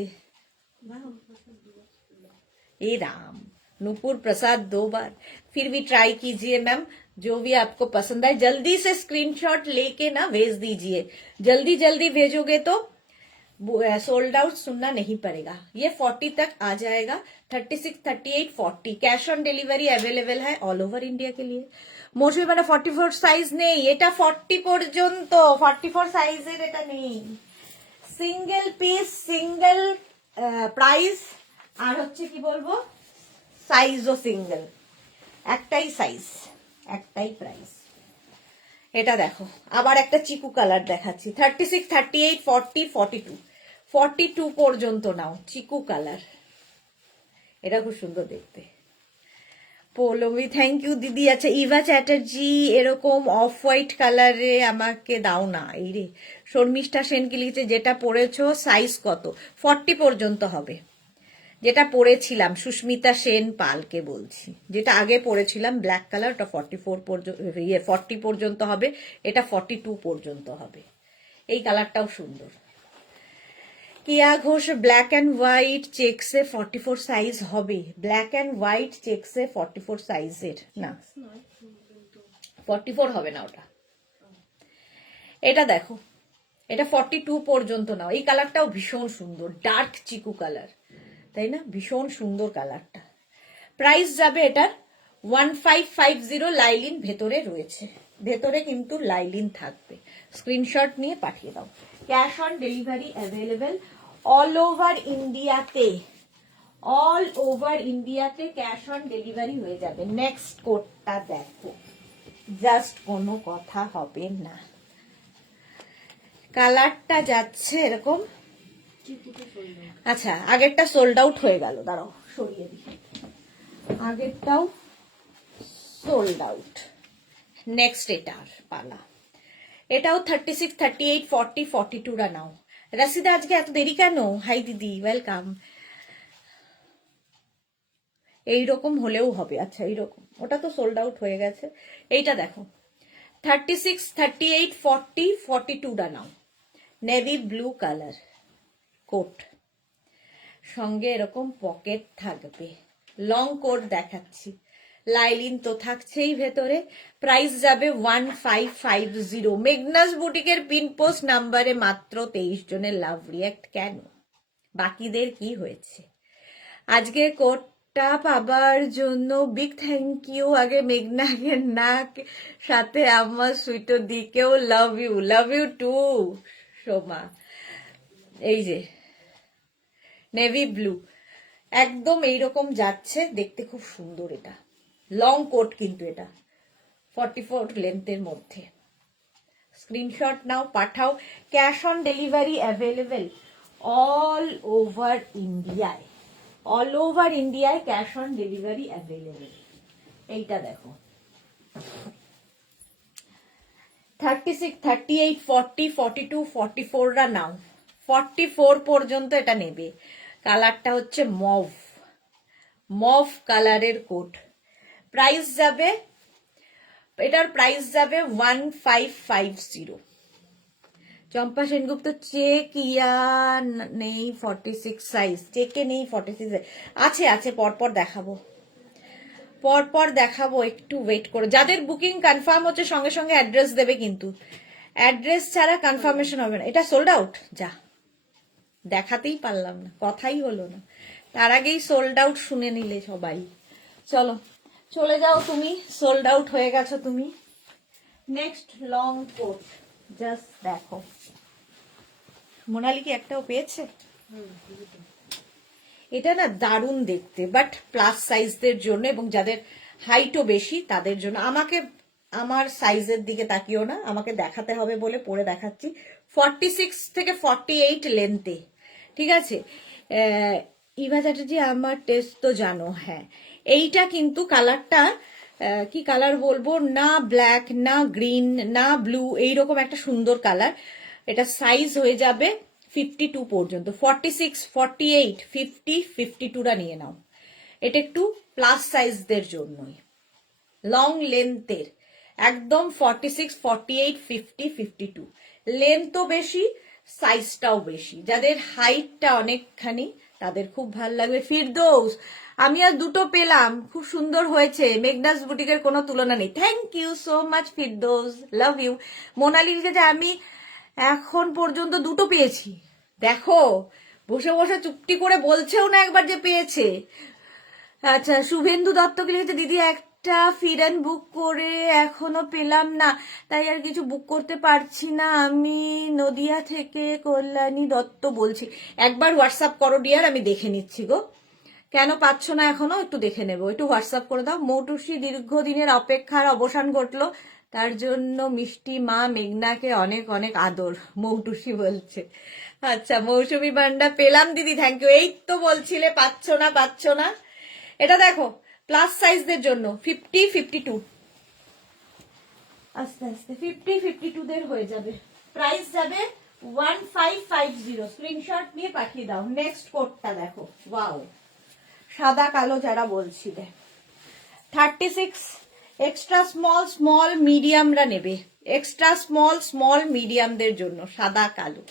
ए राम। नूपुर प्रसाद 2 बार, फिर भी ट्राई कीजिए मैम, जो भी आपको पसंद आए जल्दी से स्क्रीनशॉट लेके ना भेज दीजिए, जल्दी जल्दी भेजोगे तो सोल्ड आउट सुनना नहीं पड़ेगा। ये 40 तक आ जाएगा, 36, 38, 40 कैश ऑन डिलीवरी अवेलेबल है ऑल ओवर इंडिया के लिए। মৌসুমি মানে 44 সাইজ নেই, এটা 40 পর্যন্ত, 44 সাইজের এটা নেই। সিঙ্গেল পিস, সিঙ্গেল প্রাইস, আর হচ্ছে কি বলবো, সাইজও সিঙ্গেল, একটাই সাইজ, একটাই প্রাইস। এটা দেখো, আবার একটা চিকু কালার দেখাচ্ছি, 36, 38, 40, 42, 42 পর্যন্ত নাও, চিকু কালার, এটা খুব সুন্দর দেখতে। পৌলমী থ্যাংক ইউ দিদি। আচ্ছা, ইভা চ্যাটার্জি এরকম অফ হোয়াইট কালারে আমাকে দাও না। এই রে, শর্মিষ্ঠা সেন কি লিখেছে যেটা পরেছো সাইজ কত? 40 পর্যন্ত হবে, যেটা পরেছিলাম সুস্মিতা সেন পালকে বলছি, যেটা আগে পরেছিলাম ব্ল্যাক কালার, ওটা 44 পর্যন্ত, 40 পর্যন্ত হবে, এটা 42 পর্যন্ত হবে। এই কালারটাও সুন্দর। Kiya Ghosh black and white চেকসে 44 সাইজ হবে, ব্ল্যাক অ্যান্ড হোয়াইট চেকসে 44 সাইজের না, 44 হবে না ওটা। এটা দেখো, এটা 42 পর্যন্ত নাও। এই কালারটাও ভীষণ সুন্দর, ডার্ক চিকু কালার, তাই না? ভীষণ সুন্দর কালারটা। প্রাইস যাবে এটার 1550 লাইলিন ভেতরে রয়েছে, ভেতরে কিন্তু লাইলিন থাকবে। স্ক্রিনশট নিয়ে পাঠিয়ে দাও। Cash on delivery available all over ইন্ডিয়াতে, অল ওভার ইন্ডিয়াতে ক্যাশ অন ডেলিভারি হয়ে যাবে। নেক্সট কোডটা দেখো, জাস্ট কোনো কথা হবে না। কালারটা যাচ্ছে এরকম। আচ্ছা, আগেরটা সোল্ড আউট হয়ে গেল, দাঁড়াও সরিয়ে দিই, আগেরটাও সোল্ড আউট। নেক্সট এটার পালা, এটাও 36, 38, 40, 42রা নাও। রাশিদা আজকে এত দেরি কেন? হাই দিদি, ওয়েলকাম। এইরকম হলেও হবে। আচ্ছা এইরকম, ওটা তো সোল্ড আউট হয়ে গেছে। এইটা দেখো 36, 38, 40, 42টা নাও। নেভি ব্লু কালার কোট, সঙ্গে এরকম পকেট থাকবে, লং কোট দেখাচ্ছি, লাইলিন তো থাকছেই ভেতরে। প্রাইস যাবে 1550। মেগনাস বুটিকের পিন পোস্ট নাম্বারে মাত্র 23 জনের লাভ রিয়াক্ট। কেন? বাকিদের কি হয়েছে? আজকে কোটটা পাবার জন্য বিগ থ্যাংক ইউ। আগে মেঘনাকে না, সাথে আমার সুইটো দিকেও লাভ ইউ টু সোমা। এই যে নেভি ব্লু একদম এইরকম যাচ্ছে, দেখতে খুব সুন্দর। এটা লং কোট কিন্তু এটা 44 লেন্থের মধ্যে। স্ক্রিনশট নাও, পাঠাও। Cash on delivery available all over ইন্ডিয়ায়, অল ওভার ইন্ডিয়ায় ক্যাশ অন ডেলিভারি অ্যাভেলেবেল। এইটা দেখো 36, 38, 40, 42, 44রা নাও। 44 পর্যন্ত এটা নেবে। কালারটা হচ্ছে মভ, মভ কালারের কোট। প্রাইস যাবে, এটার প্রাইস যাবে 1550। চম্পা সেনগুপ্ত চেক ইয়া নেই 46 সাইজ, চেকে নেই 46 আছে, আছে পরপর দেখাবো, পরপর দেখাবো, একটু ওয়েট করো। যাদের বুকিং কনফার্ম হচ্ছে সঙ্গে সঙ্গে অ্যাড্রেস দেবে, কিন্তু অ্যাড্রেস ছাড়া কনফার্মেশন হবে না। এটা সোল্ড আউট, যা দেখাতেই পারলাম না, কথাই হলো না, তার আগেই সোল্ড আউট শুনে নিলে সবাই। চলো চলে যাও তুমি, সোল্ড আউট হয়ে গেছো তুমি। নেক্সট লং কোট, জাস্ট দেখো। মোনালি কি একটাও পেয়েছে? এটা না দারুণ দেখতে, বাট প্লাস সাইজদের জন্য এবং যাদের হাইটও বেশি তাদের জন্য। আমাকে, আমার সাইজের দিকে তাকিও না, আমাকে দেখাতে হবে বলে পরে দেখাচ্ছি। 46 থেকে 48 লেন্থে, ঠিক আছে। ইভা চ্যাটার্জি আমার টেস্ট তো জানো, হ্যাঁ। এইটা কিন্তু কালারটা কি কালার বলবো না, ব্ল্যাক না গ্রিন না ব্লু, এইরকম একটা সুন্দর কালার। এটা সাইজ হয়ে যাবে 52 পর্যন্ত। 46, 48, 50, 52রা নিয়ে নাও। এটা একটু প্লাস সাইজদের জন্যই, লং লেন্থের একদম। 46, 48, 50, 52 লেন্থও বেশি, সাইজটাও বেশি। যাদের হাইটটা অনেকখানি তাদের খুব ভালো লাগবে। ফিরদৌস, আমি আর দুটো পেলাম, খুব সুন্দর হয়েছে। মেগনাস বুটিকের কোনো তুলনা নেই। Thank you so much Firdaus, love you. Monali যে আমি এখন পর্যন্ত দুটো পেয়েছি, দেখো বসে বসে চুপটি করে বলছেও না একবার যে পেয়েছে। আচ্ছা, শুভেন্দু দত্তকে লিখেছে, দিদি একটা ফিরেন বুক করে এখনো পেলাম না, তাই আর কিছু বুক করতে পারছি না। আমি নদিয়া থেকে কল্যাণী দত্ত বলছি। একবার হোয়াটসঅ্যাপ করো ডিয়ার, আমি দেখে নিচ্ছি গো, কেন পাচ্ছ না এখনো, একটু দেখে নেবো। একটু হোয়াটসঅ্যাপ করে দাও। মৌটুসি, দীর্ঘদিনের অপেক্ষার অবসান ঘটলো, তার জন্য মিষ্টি মা মেঘনাকে অনেক অনেক আদর, মৌটুসি বলছে। আচ্ছা, মৌসুমী বান্ডা পেলাম দিদি, থ্যাংক ইউ। এই তো বলছিলে পাচ্ছ না পাচ্ছ না। এটা দেখো প্লাস সাইজদের জন্য 50, 52, আস্তে আস্তে 50, 52দের হয়ে যাবে। প্রাইস যাবে 1550। স্ক্রিনশট নিয়ে পাঠিয়ে দাও। নেক্সট কোডটা দেখো, ওয়াও, সাদা কালো যারা বলছিলে। 36 এক্সট্রা স্মল, স্মল মিডিয়ামরা নেবে। এক্সট্রা স্মল, স্মল মিডিয়ামদের জন্য সাদা কালো,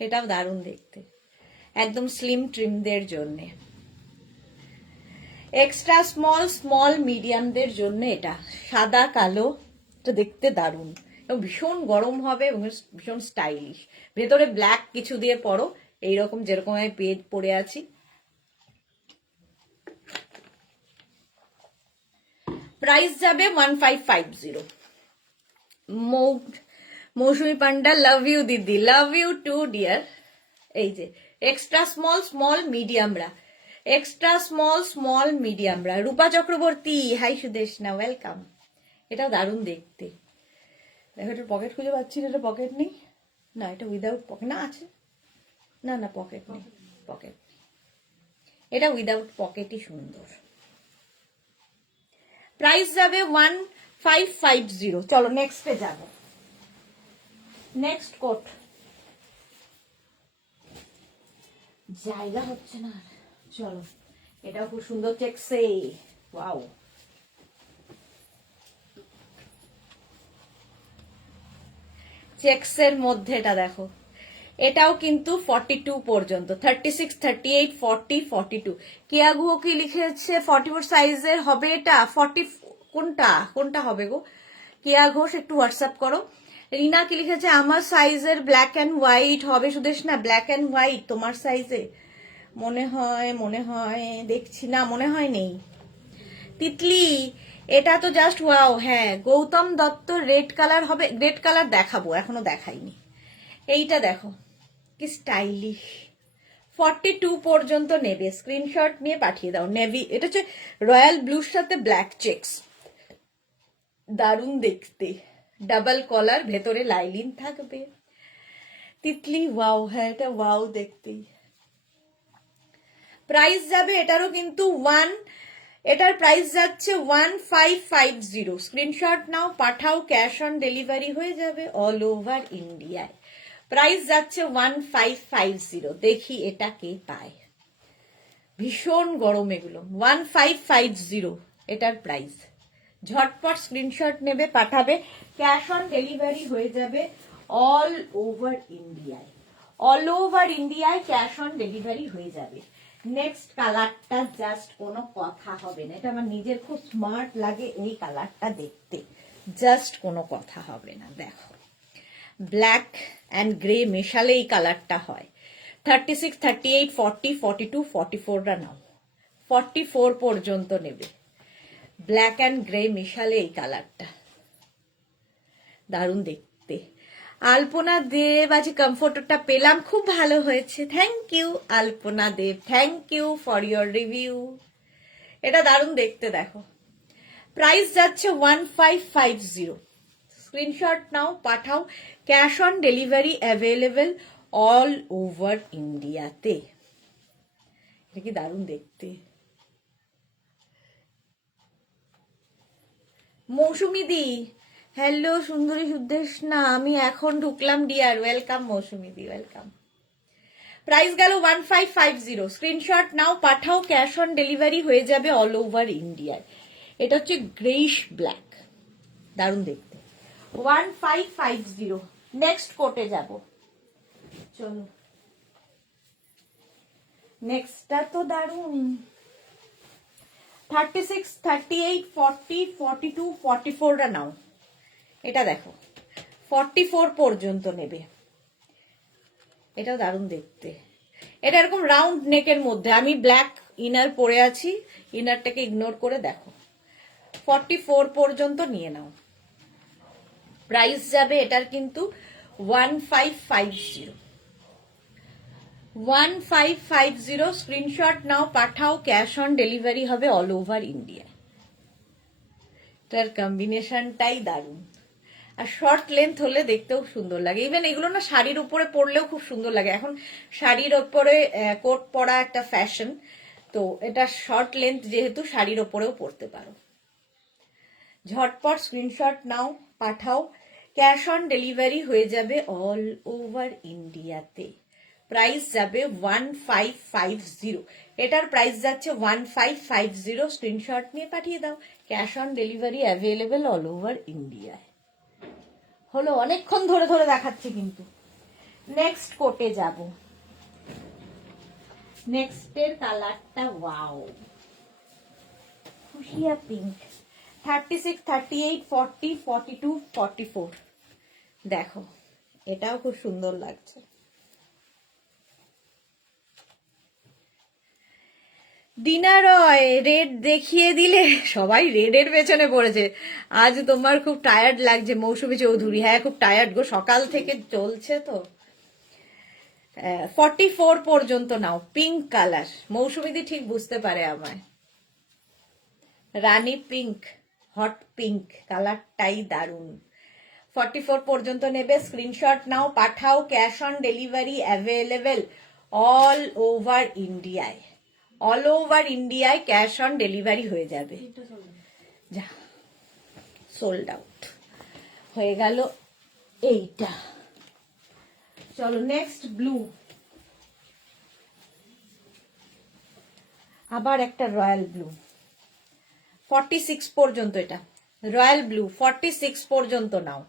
এটাও দারুণ দেখতে, একদম স্লিম ট্রিমদের জন্যে। এক্সট্রা স্মল, স্মল মিডিয়ামদের জন্য এটা সাদা কালো, এটা দেখতে দারুণ এবং ভীষণ গরম হবে এবং ভীষণ স্টাইলিশ। ভেতরে ব্ল্যাক কিছু দিয়ে পরো, এইরকম যেরকম আমি পরে আছি। প্রাইস যাবে 1550। মৌসুমি পান্ডা, লাভ ইউ দিদি, লাভ ইউ টু ডিয়ার। এই যে এক্সট্রা স্মল স্মল মিডিয়ামরা, এক্সট্রা স্মল স্মল মিডিয়ামরা। Rupa Chakraborty, hi Sudeshna, welcome. এটাও দারুণ দেখতে। দেখো এটা পকেট খুঁজে পাচ্ছি না, এটা পকেট নেই না, এটা উইদাউট পকেট না, আছে না, না পকেট নেই, পকেট। এটা উইদাউট পকেটই সুন্দর। প্রাইস যাবে 1550। চলো নেক্সটে যাব। নেক্সট কোট, জায়গা হচ্ছে না, চলো এটাও খুব সুন্দর চেকসে, ওয়াও। চেকসের মধ্যে এটা দেখো, এটাও কিন্তু 42 পর্যন্ত, 36, 38, 40, 42। কেয়া গুহ কি লিখেছে 44 সাইজের হবে এটা, 40 কোনটা হবে গো? কেয়া ঘোষ একটু হোয়াটসঅ্যাপ করো। রিনা কি লিখেছে আমার সাইজের ব্ল্যাক অ্যান্ড হোয়াইট হবে, সুদেশ না ব্ল্যাক অ্যান্ড হোয়াইট তোমার সাইজে মনে হয় দেখছি না, মনে হয় নেই। তিতলি এটা তো জাস্ট ওয়াও। হ্যাঁ গৌতম দত্ত রেড কালার হবে, রেড কালার দেখাবো, এখনো দেখাইনি। এইটা দেখো কি স্টাইলিশ, 42 পর্যন্ত নেবে, স্ক্রিনশট নিয়ে পাঠিয়ে দাও। নেভি, এটা হচ্ছে রয়্যাল ব্লুর সাথে ব্ল্যাক চেকস, দারুণ দেখতে। ডাবল কলার, ভেতরে লাইলিন থাকবে। তিতলি ওয়াও, হ্যাঁ এটা ওয়াও দেখতে। প্রাইস যাবে এটারও কিন্তু এটার প্রাইস যাচ্ছে 1550। স্ক্রিনশট নাও পাঠাও, ক্যাশ অন ডেলিভারি হয়ে যাবে অল ওভার ইন্ডিয়ায়। প্রাইস যাচ্ছে 1550। দেখি এটা কে পায়, ভীষণ গরম এগুলো। 1550 এটার প্রাইস। ঝটপট স্ক্রিনশট নেবে, পাঠাবে, ক্যাশ অন ডেলিভারি হয়ে যাবে অল ওভার ইন্ডিয়ায়। অল ওভার ইন্ডিয়ায় ক্যাশ অন ডেলিভারি হয়ে যাবে। নেক্সট কালারটা জাস্ট কোনো কথা হবে না, এটা আমার নিজের খুব স্মার্ট লাগে এই কালারটা দেখতে, জাস্ট কোনো কথা হবে না। দেখো ব্ল্যাক অ্যান্ড গ্রে মেশালে এই কালারটা হয়। 36, 38, 40, 42, 44টা নাও, 44 পর্যন্ত নেবে। ব্ল্যাক অ্যান্ড গ্রে মেশালে এই কালারটা দারুণ দেখতে। আলপনা দেব, আজ কমফোর্টটা পেলাম, খুব ভালো হয়েছে, thank you Alpana Deb, thank you for your review. এটা দারুণ দেখতে দেখো। প্রাইস যাচ্ছে 1550। স্ক্রিনশট নাও পাঠাও, cash on delivery available all over ইন্ডিয়াতে। এটা কি দারুণ দেখতে। মৌসুমি দি, হ্যালো সুন্দরী সুদেশ না, আমি এখন ঢুকলাম ডিয়ার, ওয়েলকাম মৌসুমি দি, ওয়েলকাম। প্রাইস গেল 1550। স্ক্রিনশট নাও পাঠাও, ক্যাশ অন ডেলিভারি হয়ে যাবে অল ওভার ইন্ডিয়ায়। এটা হচ্ছে গ্রেইশ ব্ল্যাক, দারুণ দেখতে। 1550। নেক্সট কোটে যাব, চলো। নেক্সটটা তো দারুণ। 36, 38, 40, 42, 44টা নাও। এটা দেখো 44 পর্যন্ত নেবে, এটাও দারুণ দেখতে। এটা এরকম রাউন্ড নেকের মধ্যে, আমি ব্ল্যাক ইনার পরে আছি, ইনারটাকে ইগনোর করে দেখো 44 পর্যন্ত নিয়ে নাও। প্রাইস যাবে এটার কিন্তু 1550। 1550। স্ক্রিনশট নাও পাঠাও, ক্যাশ অন ডেলিভারি হবে অল ওভার ইন্ডিয়া। এটার কম্বিনেশনটাই দারুণ, আর শর্ট লেন্থ হলে দেখতেও সুন্দর লাগে। ইভেন এগুলো না শাড়ির উপরে পরলেও খুব সুন্দর লাগে, এখন শাড়ির উপরে কোট পরা একটা ফ্যাশন, তো এটা শর্ট লেন্থ যেহেতু শাড়ির ওপরেও পরতে পারো। ঝটপট স্ক্রিনশট নাও পাঠাও, ক্যাশ অন ডেলিভারি হয়ে যাবে অল ওভার ইন্ডিয়াতে। প্রাইস যাবে 1550। এটার প্রাইস যাচ্ছে 1550। স্ক্রিনশট নিয়ে পাঠিয়ে দাও, cash on delivery available all over ইন্ডিয়ায়। হলো, অনেকক্ষণ ধরে ধরে দেখাচ্ছি কিন্তু। নেক্সট কোটে যাব। নেক্সটের কালারটা ওয়াও, ফুশিয়া পিঙ্ক। 36, 38, 40, 42, 44। দেখো এটাও খুব সুন্দর লাগছে। ডিনা রয় রেড দেখিয়ে দিলে, সবাই রেডের পেছনে পড়েছে। আজ তোমার খুব টায়ার্ড লাগছে মৌসুমী চৌধুরী। হ্যাঁ খুব টায়ার্ড গো, সকাল থেকে চলছে তো। 44 পর্যন্ত নাও, পিঙ্ক কালার। মৌসুমীদি ঠিক বুঝতে পারে আমায়। রানী পিঙ্ক, হট পিঙ্ক কালারটাই দারুণ। 44 পর্যন্ত নেবে, স্ক্রিনশট নাও, পাঠাও। Cash on delivery available all over ইন্ডিয়ায়। অল ওভার ইন্ডিয়ায় ক্যাশ অন ডেলিভারি হয়ে যাবে। যা, সোল্ড আউট হয়ে গেল এইটা। চলো নেক্সট ব্লু। আবার একটা রয়্যাল ব্লু, 46 পর্যন্ত। এটা রয়্যাল ব্লু, 46 পর্যন্ত নাও।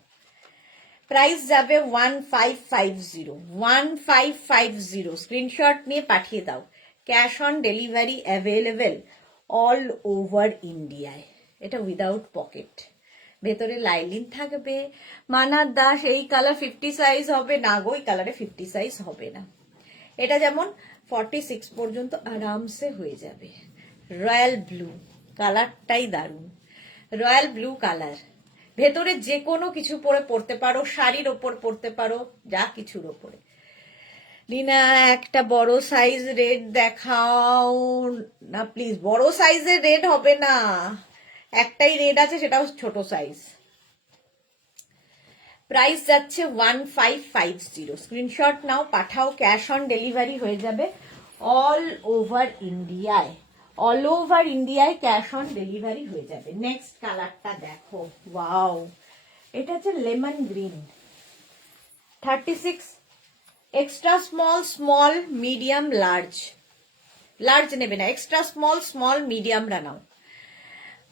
প্রাইস যাবে 1550, 1550। স্ক্রিনশট নিয়ে পাঠিয়ে দাও। Cash on delivery available all over ইন্ডিয়ায়। এটা উইদাউট পকেট, ভেতরে লাইলিন থাকবে। মানার দাস, এই কালার 50 সাইজ হবে না গো, এই কালারে 50 সাইজ হবে না। এটা যেমন 46 পর্যন্ত আরামসে হয়ে যাবে। রয়্যাল ব্লু কালারটাই দারুণ, রয়্যাল ব্লু কালার। ভেতরে যে কোনো কিছু পরে পরতে পারো, শাড়ির ওপর পরতে পারো, যা কিছুর ওপরে। রিনা একটা বড় সাইজ রেড দেখাও না প্লিজ। বড় সাইজের রেড হবে না, একটাই রেড আছে, সেটাও ছোট সাইজ। প্রাইস যাচ্ছে 1550। স্ক্রিনশট নাও, পাঠাও। ক্যাশ অন ডেলিভারি হয়ে যাবে অল ওভার ইন্ডিয়ায়। অল ওভার ইন্ডিয়ায় ক্যাশ অন ডেলিভারি হয়ে যাবে। নেক্সট কালারটা দেখো, ওয়াও, এটা হচ্ছে lemon green. 36 extra small, small, medium, large. Large নেবে না, এক্সট্রা স্মল, স্মল, মিডিয়ামরা নাও।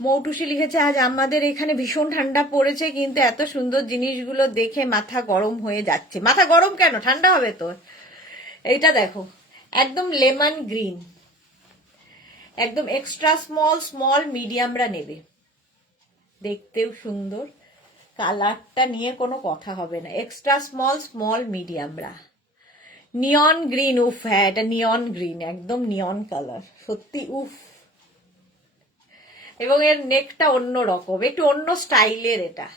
মৌটুসি লিখেছে আজ আমাদের এখানে ভীষণ ঠান্ডা পড়েছে, কিন্তু এত সুন্দর জিনিসগুলো দেখে মাথা গরম হয়ে যাচ্ছে। মাথা গরম কেন, ঠান্ডা হবে তো। এইটা দেখো, একদম লেমন গ্রিন, একদম এক্সট্রা স্মল, স্মল, মিডিয়ামরা নেবে। দেখতেও সুন্দর, কালারটা নিয়ে কোনো কথা হবে না। এক্সট্রা স্মল, স্মল, মিডিয়ামরা। নিয়ন গ্রিন, উফ, হ্যাঁ এটা নিয়ন গ্রিন, একদম নিয়ন কালার, সত্যি উফ। এবং এর নেকটা অন্য রকম, একটু অন্য স্টাইলের। এটা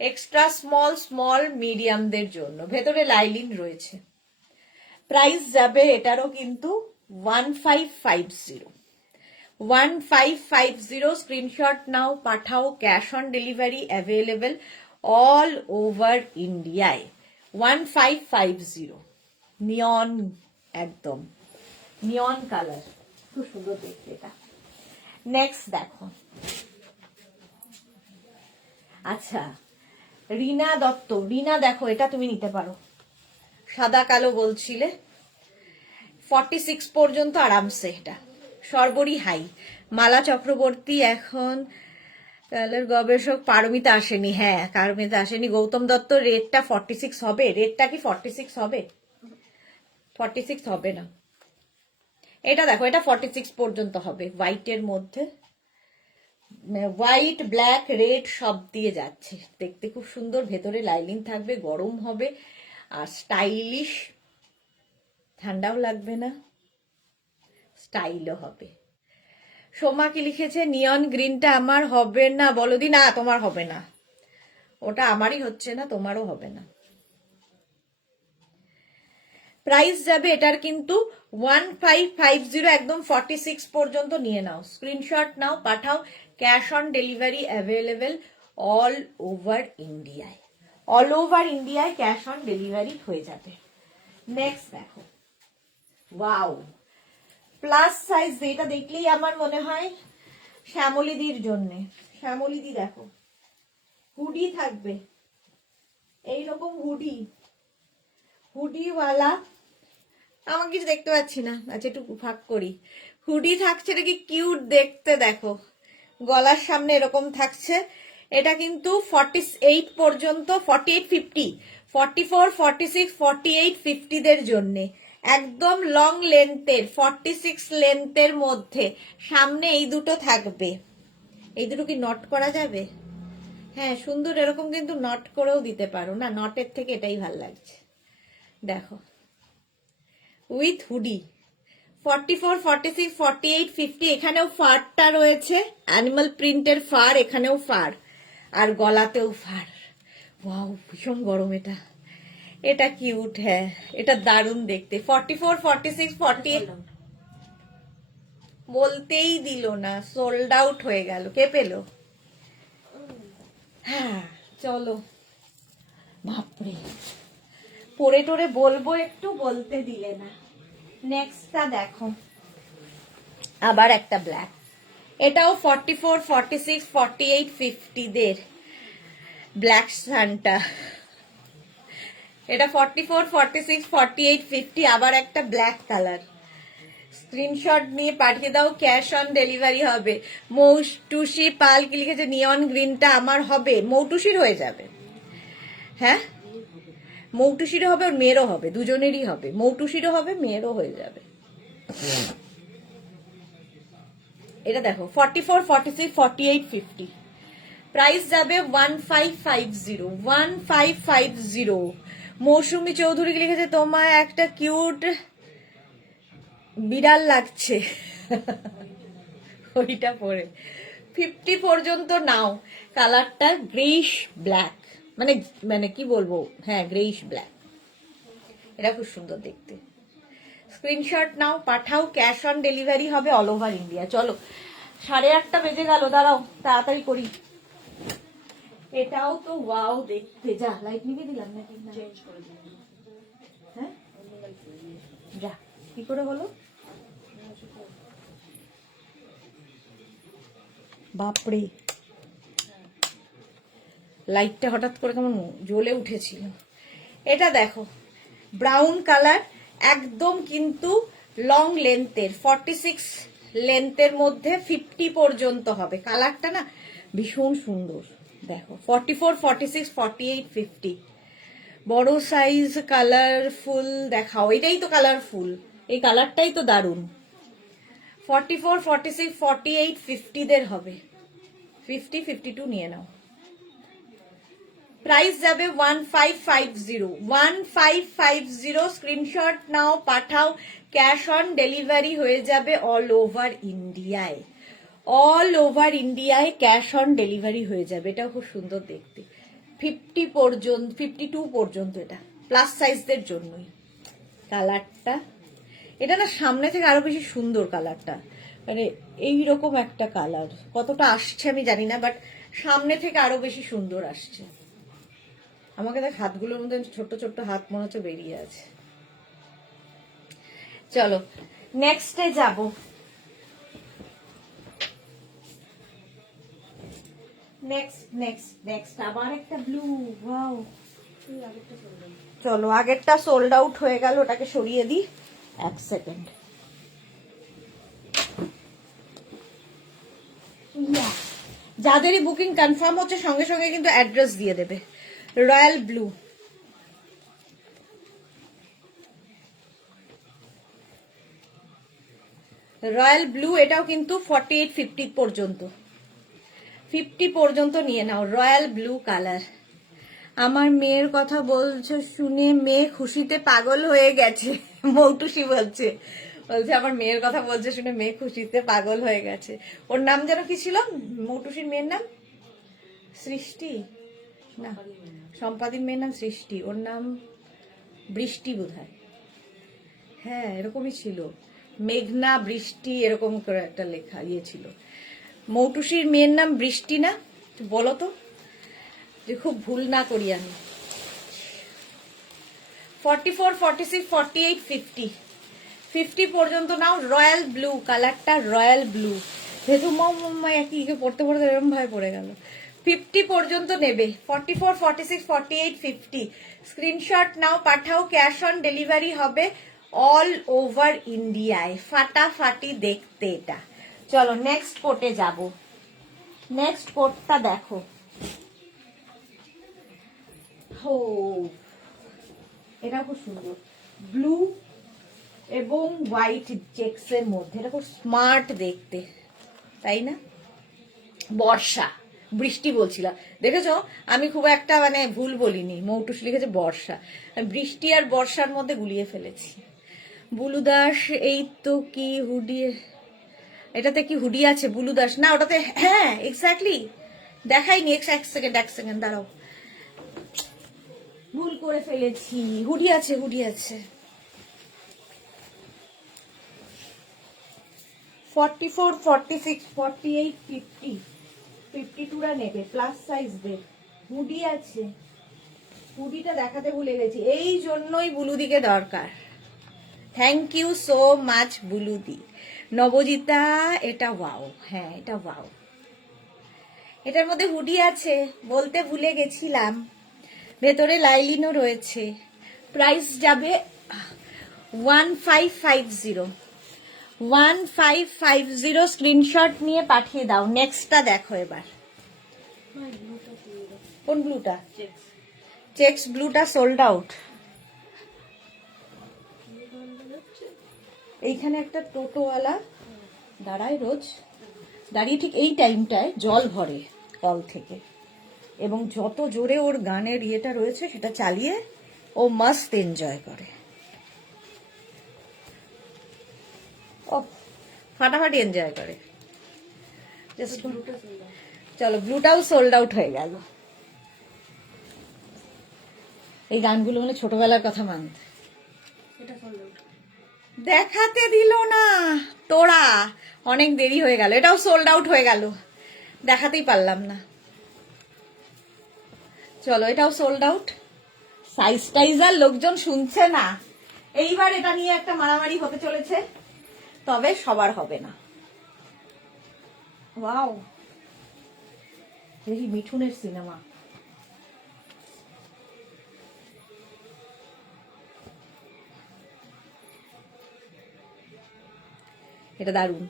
এক্সট্রা স্মল, স্মল, মিডিয়ামদের জন্য, ভেতরে লাইলিন রয়েছে। প্রাইস যাবে এটারও কিন্তু 1550, 1550। স্ক্রিনশট নাও, পাঠাও। Cash on delivery available all over ইন্ডিয়ায়। 1550। নিয়ন, একদম নিয়ন কালার, খুব সুন্দর দেখতে এটা। নেক্সট দেখো, আচ্ছা রিনা দত্ত। রিনা দেখো, এটা তুমি নিতে পারো, সাদা কালো বলছিলে। 46 পর্যন্ত আরামসে। এটা সর্বরি হাই। মালা চক্রবর্তী এখন কালার গবেষক। পারমিতা আসেনি, হ্যাঁ পারমিতা আসেনি। গৌতম দত্ত, রেটটা 46 হবে? রেটটা কি 46 হবে? 46 হবে না। এটা দেখো, এটা 46 পর্যন্ত হবে, হোয়াইটের মধ্যে। হোয়াইট, ব্ল্যাক, রেড সব দিয়ে যাচ্ছে, দেখতে খুব সুন্দর। ভেতরে লাইলিং থাকবে, গরম হবে আর স্টাইলিশ, ঠান্ডাও লাগবে না, স্টাইলও হবে। সোমা কি লিখেছে, নিয়ন গ্রিনটা আমার হবে না বলো দি। না তোমার হবে না, ওটা আমারই হচ্ছে না, তোমারও হবে না। প্রাইস যাবে এটার কিন্তু 1550, একদম 46 পর্যন্ত নিয়ে নাও। স্ক্রিনশট নাও, পাঠাও। Cash on delivery available all over ইন্ডিয়ায়। অল ওভার ইন্ডিয়ায় ক্যাশ অন ডেলিভারি হয়ে যাবে। নেক্সট দেখো, ওয়াও, প্লাস সাইজ। এটা দেখলেই আমার মনে হয় শ্যামলিদির জন্যে। শ্যামলিদি দেখো, হুডি থাকবে, এইরকম হুডি, হুডিওয়ালা। আমার কিছু দেখতে পাচ্ছি না, আচ্ছা একটু ফাঁক করি। হুডি থাকছে, এটা কি কিউট দেখতে দেখো, গলার সামনে এরকম থাকছে। এটা কিন্তু 48 পর্যন্ত, 48, 50, 44, 46, 48, 50 দের জন্যে একদম লং লেন্থের, 46 লেন্থের মধ্যে। সামনে এই দুটো থাকবে, এই দুটো কি নট করা যাবে? হ্যাঁ সুন্দর, এরকম কিন্তু নট করেও দিতে পারো না, নটের থেকে এটাই ভাল লাগছে। দেখো, উইথ হুডি, 44, 46, 48, 50 এখানেও ফারটা রয়েছে, অ্যানিমাল প্রিন্টের ফার, এখানেও ফার, আর গলাতেও ফার। ওয়াও, ভীষণ গরম এটা, এটা কিউট। হ্যাঁ, এটা দারুণ দেখতে। 44, 46, 48 বলতেই দিল না, সোল্ড আউট হয়ে গেল। কে পেলো? হ্যাঁ, চলো। বাপরে, পরে টোরে বলবো একটু, বলতে দিলে না। নেক্সটটা দেখো, আবার একটা ব্ল্যাক। এটাও 44, 46, 48, 50 দের ব্ল্যাক সান্টা। এটা 44, 46, 48, 50, আবার একটা ব্ল্যাক কালার। স্ক্রিনশট নিয়ে পাঠিয়ে দাও, ক্যাশ অন ডেলিভারি হবে। মৌটুসি পাল কি লিখেছে, নিয়ন গ্রিনটা আমার হবে, মৌটুসির হয়ে যাবে। হ্যাঁ, মৌটুসিরও হবে, ওর মেয়েরও হবে, দুজনেরই হবে। মৌটুসিরও হবে, মেয়েরও হয়ে যাবে। এটা দেখো 44, 46, 48, 50, প্রাইস যাবে 1550, 1550। মৌসুমী চৌধুরী লিখেছে, তোমায় একটা কিউট বিড়াল লাগছে ওইটা পরে। 50 পর্যন্ত নাও। কালারটা গ্রেইশ ব্ল্যাক, মানে মানে কি বলবো, হ্যাঁ গ্রেইশ ব্ল্যাক। এটা খুব সুন্দর দেখতে। স্ক্রিনশট নাও, পাঠাও, ক্যাশ অন ডেলিভারি হবে অল ওভার ইন্ডিয়া। চলো, 8:30 বেজে গেল, দাঁড়াও তাড়াতাড়ি করি। এটাও তো ওয়াও দেখতে। যা, লাইট নিভিয়ে দিলাম নাকি? চেঞ্জ করে দিলাম। হ্যাঁ, যা, কি করে হলো? বাপরে, লাইটটা হঠাৎ করে কেমন জ্বলে উঠেছিল। এটা দেখো, ব্রাউন কালার, একদম কিন্তু লং লেন্থের, 46 লেন্থের মধ্যে 50 পর্যন্ত হবে। কালারটা না ভীষণ সুন্দর। দেখো 44, 46, 48, 50 বড় সাইজ, কালারফুল। দেখাও, এটাই তো কালারফুল, এই কালারটাই তো দারুণ। 44, 46, 48, 50 দের হবে। 50, 52 নিয়ে নাও। প্রাইস যাবে 1550, 1550। স্ক্রিনশট নাও, পাঠাও, ক্যাশ অন ডেলিভারি হয়ে যাবে অল ওভার ইন্ডিয়ায়। অল ওভার ইন্ডিয়ায় ক্যাশ অন ডেলিভারি হয়ে যাবে। এটাও খুব সুন্দর দেখতে। 50 পর্যন্ত, 52 পর্যন্ত, এটা প্লাস সাইজদের জন্যই। কালারটা, এটা না সামনে থেকে আরো বেশি সুন্দর কালারটা, মানে এইরকম একটা কালার। কতটা আসছে আমি জানি না, বাট সামনে থেকে আরো বেশি সুন্দর আসছে। আমাকে দেখ, হাতগুলোর মধ্যে ছোট্ট ছোট্ট হাত মনে হচ্ছে বেরিয়ে আছে। চলো নেক্সটে যাব। নেক্সট আবার একটা ব্লু। ওয়াও, চলো, আগেরটা সোল্ড আউট হয়ে গেল, ওটাকে সরিয়ে দিই। এক সেকেন্ড। যাদেরই বুকিং কনফার্ম হচ্ছে সঙ্গে সঙ্গে কিন্তু অ্যাড্রেস দিয়ে দেবে। রয়্যাল ব্লু, রয়্যাল ব্লু, এটাও কিন্তু 48, 50 পর্যন্ত, 50 পর্যন্ত নিয়ে নাও। Royal blue colour. আমার মেয়ের কথা বলছো শুনে মেয়ে খুশিতে পাগল হয়ে গেছে, মৌটুসি বলছে। আমার মেয়ের কথা বলছে শুনে মেয়ে খুশিতে পাগল হয়ে গেছে। ওর নাম যেন কি ছিল, মৌটুসির মেয়ের নাম? সৃষ্টি না, সম্পাদির মেয়ের নাম সৃষ্টি, ওর নাম বৃষ্টি বোধহয়। হ্যাঁ, এরকমই ছিল, মেঘনা বৃষ্টি এরকম করে একটা লেখা ইয়ে ছিল। মৌটুসির মেয়ের নাম বৃষ্টি না? বলো তো, যে খুব ভুল না করি আমি। 44, 46, 48, 50, 50 পর্যন্ত নাও। রয়্যাল ব্লু কালারটা, রয়্যাল ব্লু। যেহেতু মাম্মা একই পড়তে পড়তে এরকম ভাবে পড়ে গেল। 50 পর্যন্ত নেবে। 44, 46, 48, 50। স্ক্রিনশট নাও, পাঠাও, ক্যাশ অন ডেলিভারি হবে অল ওভার ইন্ডিয়ায়। ফাটাফাটি দেখতে এটা। চলো নেক্সট কোটে যাব। নেক্সট কোটটা দেখো। ও, এটা খুব সুন্দর, ব্লু এবং হোয়াইট চেক্সের মধ্যে। এটা খুব স্মার্ট দেখতে, তাই না? বর্ষা, বৃষ্টি বলছিলাম, দেখেছো আমি খুব একটা মানে ভুল বলিনি। মৌটুস লিখেছে বর্ষা, বৃষ্টি আর বর্ষার মধ্যে গুলিয়ে ফেলেছি। বুলু দাস, এই তো কি হুডি, এটাতে কি হুডি আছে বুলু দাস? না ওটাতে, হ্যাঁ এক্স্যাক্টলি দেখাইনি। এক সেকেন্ড দাঁড়াও, ভুল করে ফেলেছি। হুডি আছে, হুডি আছে। 44, 46, 48, 50, 52রা নেবে, প্লাস সাইজ দের হুডি আছে। হুডিটা দেখাতে ভুলে গেছি, এই জন্যই বুলুদিকে দরকার। থ্যাংক ইউ সো মাচ বুলুদি। নবজিতা, এটা ওয়াও, হ্যাঁ এটা ওয়াও। এটার মধ্যে হুডি আছে, বলতে ভুলে গেছিলাম। ভেতরে লাইলিনও রয়েছে। প্রাইস যাবে 1550, 1550। স্ক্রিনশট নিয়ে পাঠিয়ে দাও। নেক্সটটা দেখো এবার। কোন ব্লুটা? চেক্স ব্লুটা সোল্ড আউট। এইখানে একটা টোটোওয়ালা দাঁড়ায় রোজ, দাঁড়িয়ে ঠিক এই টাইমটায় জল ভরে কল থেকে, এবং যত জোরে ওর গানের ইয়েটা রয়েছে সেটা চালিয়ে ও মাস্ট এনজয় করে। ও ফাটাফাটি এনজয় করে। চলো, ব্লুটাও সোল্ড আউট হয়ে গেল। এই গানগুলো মানে ছোটবেলার কথা মানতে। দেখাতে দিল না তোরা, অনেক দেরি হয়ে গেল। এটাও সোল্ড আউট হয়ে গেল, দেখাতেই পারলাম না। চলো, এটাও সোল্ড আউট। সাইজ টাইজ আর লোকজন শুনছে না। এইবার এটা নিয়ে একটা মারামারি হতে চলেছে, তবে সবার হবে না। ওয়াও, এই মিঠুনের সিনেমা। এটা দারুণ,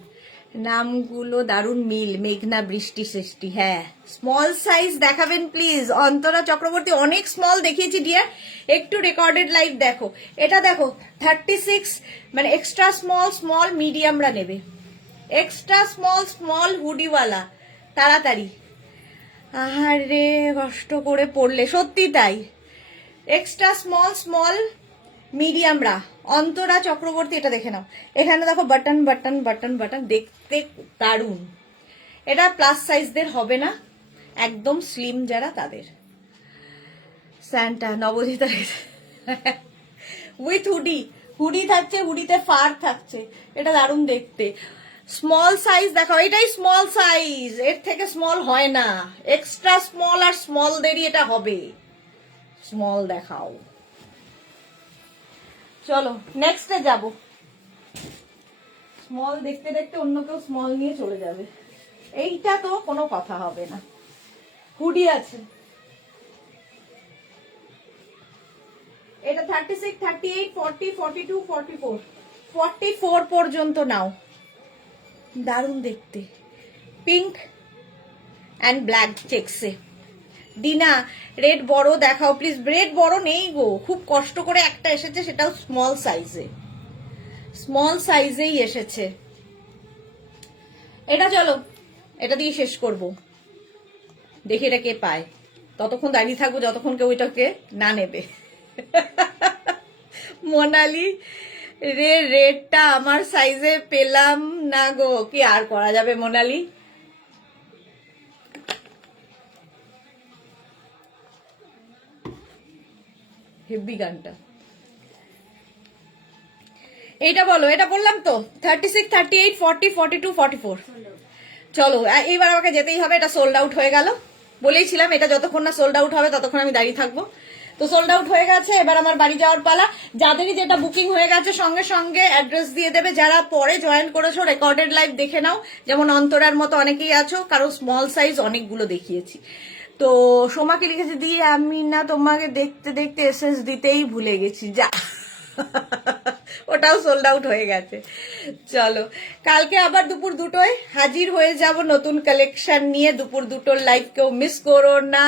নামগুলো দারুণ মিল। মেঘনা, বৃষ্টি, সৃষ্টি। হ্যাঁ, স্মল সাইজ দেখাবেন প্লিজ। অন্তরা চক্রবর্তী, অনেক স্মল দেখিয়েছি ডিয়ার, একটু রেকর্ডেড লাইভ দেখো। এটা দেখো 36, মানে এক্সট্রা স্মল, স্মল মিডিয়ামরা নেবে। এক্সট্রা স্মল, স্মল হুডিওয়ালা, তাড়াতাড়ি। আরে কষ্ট করে পড়লে, সত্যি তাই। এক্সট্রা স্মল, স্মল মিডিয়ামরা। অন্তরা চক্রবর্তী, এটা দেখে নাও। এখানে দেখো বাটন বাটন বাটন বাটন, দেখতে দারুণ। এটা প্লাস সাইজদের হবে না, একদম স্লিম যারা তাদের। স্যান্টা, নবজিতা উইথ হুডি, হুডি থাকছে, হুডিতে ফার থাকছে। এটা দারুণ দেখতে। স্মল সাইজ দেখাও, এটাই স্মল সাইজ, এর থেকে স্মল হয় না। এক্সট্রা স্মল আর স্মলদেরই এটা হবে। স্মল দেখাও। চলো নেক্সটে যাব। স্মল দেখতে দেখতে অন্য কেউ স্মল নিয়ে চলে যাবে। এইটা তো কোনো কথা হবে না। হুডি আছে, এটা 36, 38, 40, 42, 44, 44 পর্যন্ত নাও। দারুণ দেখতে, পিঙ্ক অ্যান্ড ব্ল্যাক চেক্সে। দিনা, রেড বড় দেখাও প্লিজ। রেড বড় নেই গো, খুব কষ্ট করে একটা এসেছে, সেটাও স্মল সাইজে। স্মল সাইজেই এসেছে এটা। চলো, এটা দিয়ে শেষ করব। দেখি এটা কে পায়। ততক্ষণ দাঁড়িয়ে থাকবো যতক্ষণ কেউ এটাকে না নেবে। মোনালি, রে রেডটা আমার সাইজে পেলাম না গো, কি আর করা যাবে মোনালি। হেভি গানটা। এইটা বলো, এটা বললাম তো 36, 38, 40, 42, 44। চলো, এইবার আমাকে যেতেই হবে। এটা সোল্ড আউট হয়ে গেল, বলেইছিলাম এটা যতক্ষণ না সোল্ড আউট হবে ততক্ষণ আমি দাঁড়িয়ে থাকবো। তো সোল্ড আউট হয়ে গেছে, এবার আমার বাড়ি যাওয়ার পালা। যাদেরই যেটা বুকিং হয়ে গেছে সঙ্গে সঙ্গে অ্যাড্রেস দিয়ে দেবে। যারা পরে জয়েন করেছো রেকর্ডেড লাইভ দেখে নাও, যেমন অন্তরার মতো অনেকেই আছো, কারণ স্মল সাইজ অনেকগুলো দেখিয়েছি। তো সোমাকে লিখেছে দিয়ে, আমি না তোমাকে দেখতে দেখতে এসএস দিতেই ভুলে গেছি। যা, ওটাও সোল্ড আউট হয়ে গেছে। চলো, কালকে আবার দুপুর 2টোয় হাজির হয়ে যাব নতুন কালেকশন নিয়ে। দুপুর 2টোর লাইভ কেউ মিস করো না।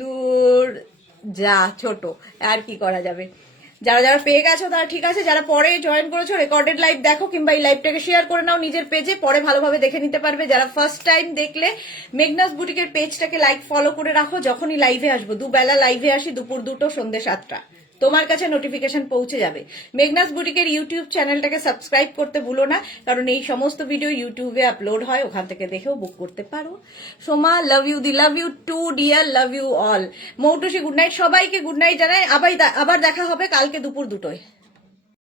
দূর যা ছোট, আর কি করা যাবে। যারা যারা পেয়ে গেছো তারা ঠিক আছে, যারা পরে জয়েন করেছো রেকর্ডেড লাইভ দেখো, কিংবা এই লাইভটাকে শেয়ার করে নাও নিজের পেজে, পরে ভালোভাবে দেখে নিতে পারবে। যারা ফার্স্ট টাইম দেখলে মেঘনাস বুটিকের পেজটাকে লাইক ফলো করে রাখো। যখনই লাইভে আসবো, দুবেলা লাইভে আসি, দুপুর 2টো, সন্ধ্যে 7টা। তোমার কাছে নোটিফিকেশন পৌঁছে যাবে। মেঘনাস বুটিকের ইউটিউব চ্যানেলটাকে সাবস্ক্রাইব করতে ভুলো না, কারণ এই সমস্ত ভিডিও ইউটিউবে আপলোড হয়, ওখান থেকে দেখেও বুক করতে পারো। সোমা লাভ ইউ, দি love you too dear, love you all. Moutushi good night, সবাইকে গুড নাইট জানাই। আবার দেখা হবে কালকে দুপুর 2টায়।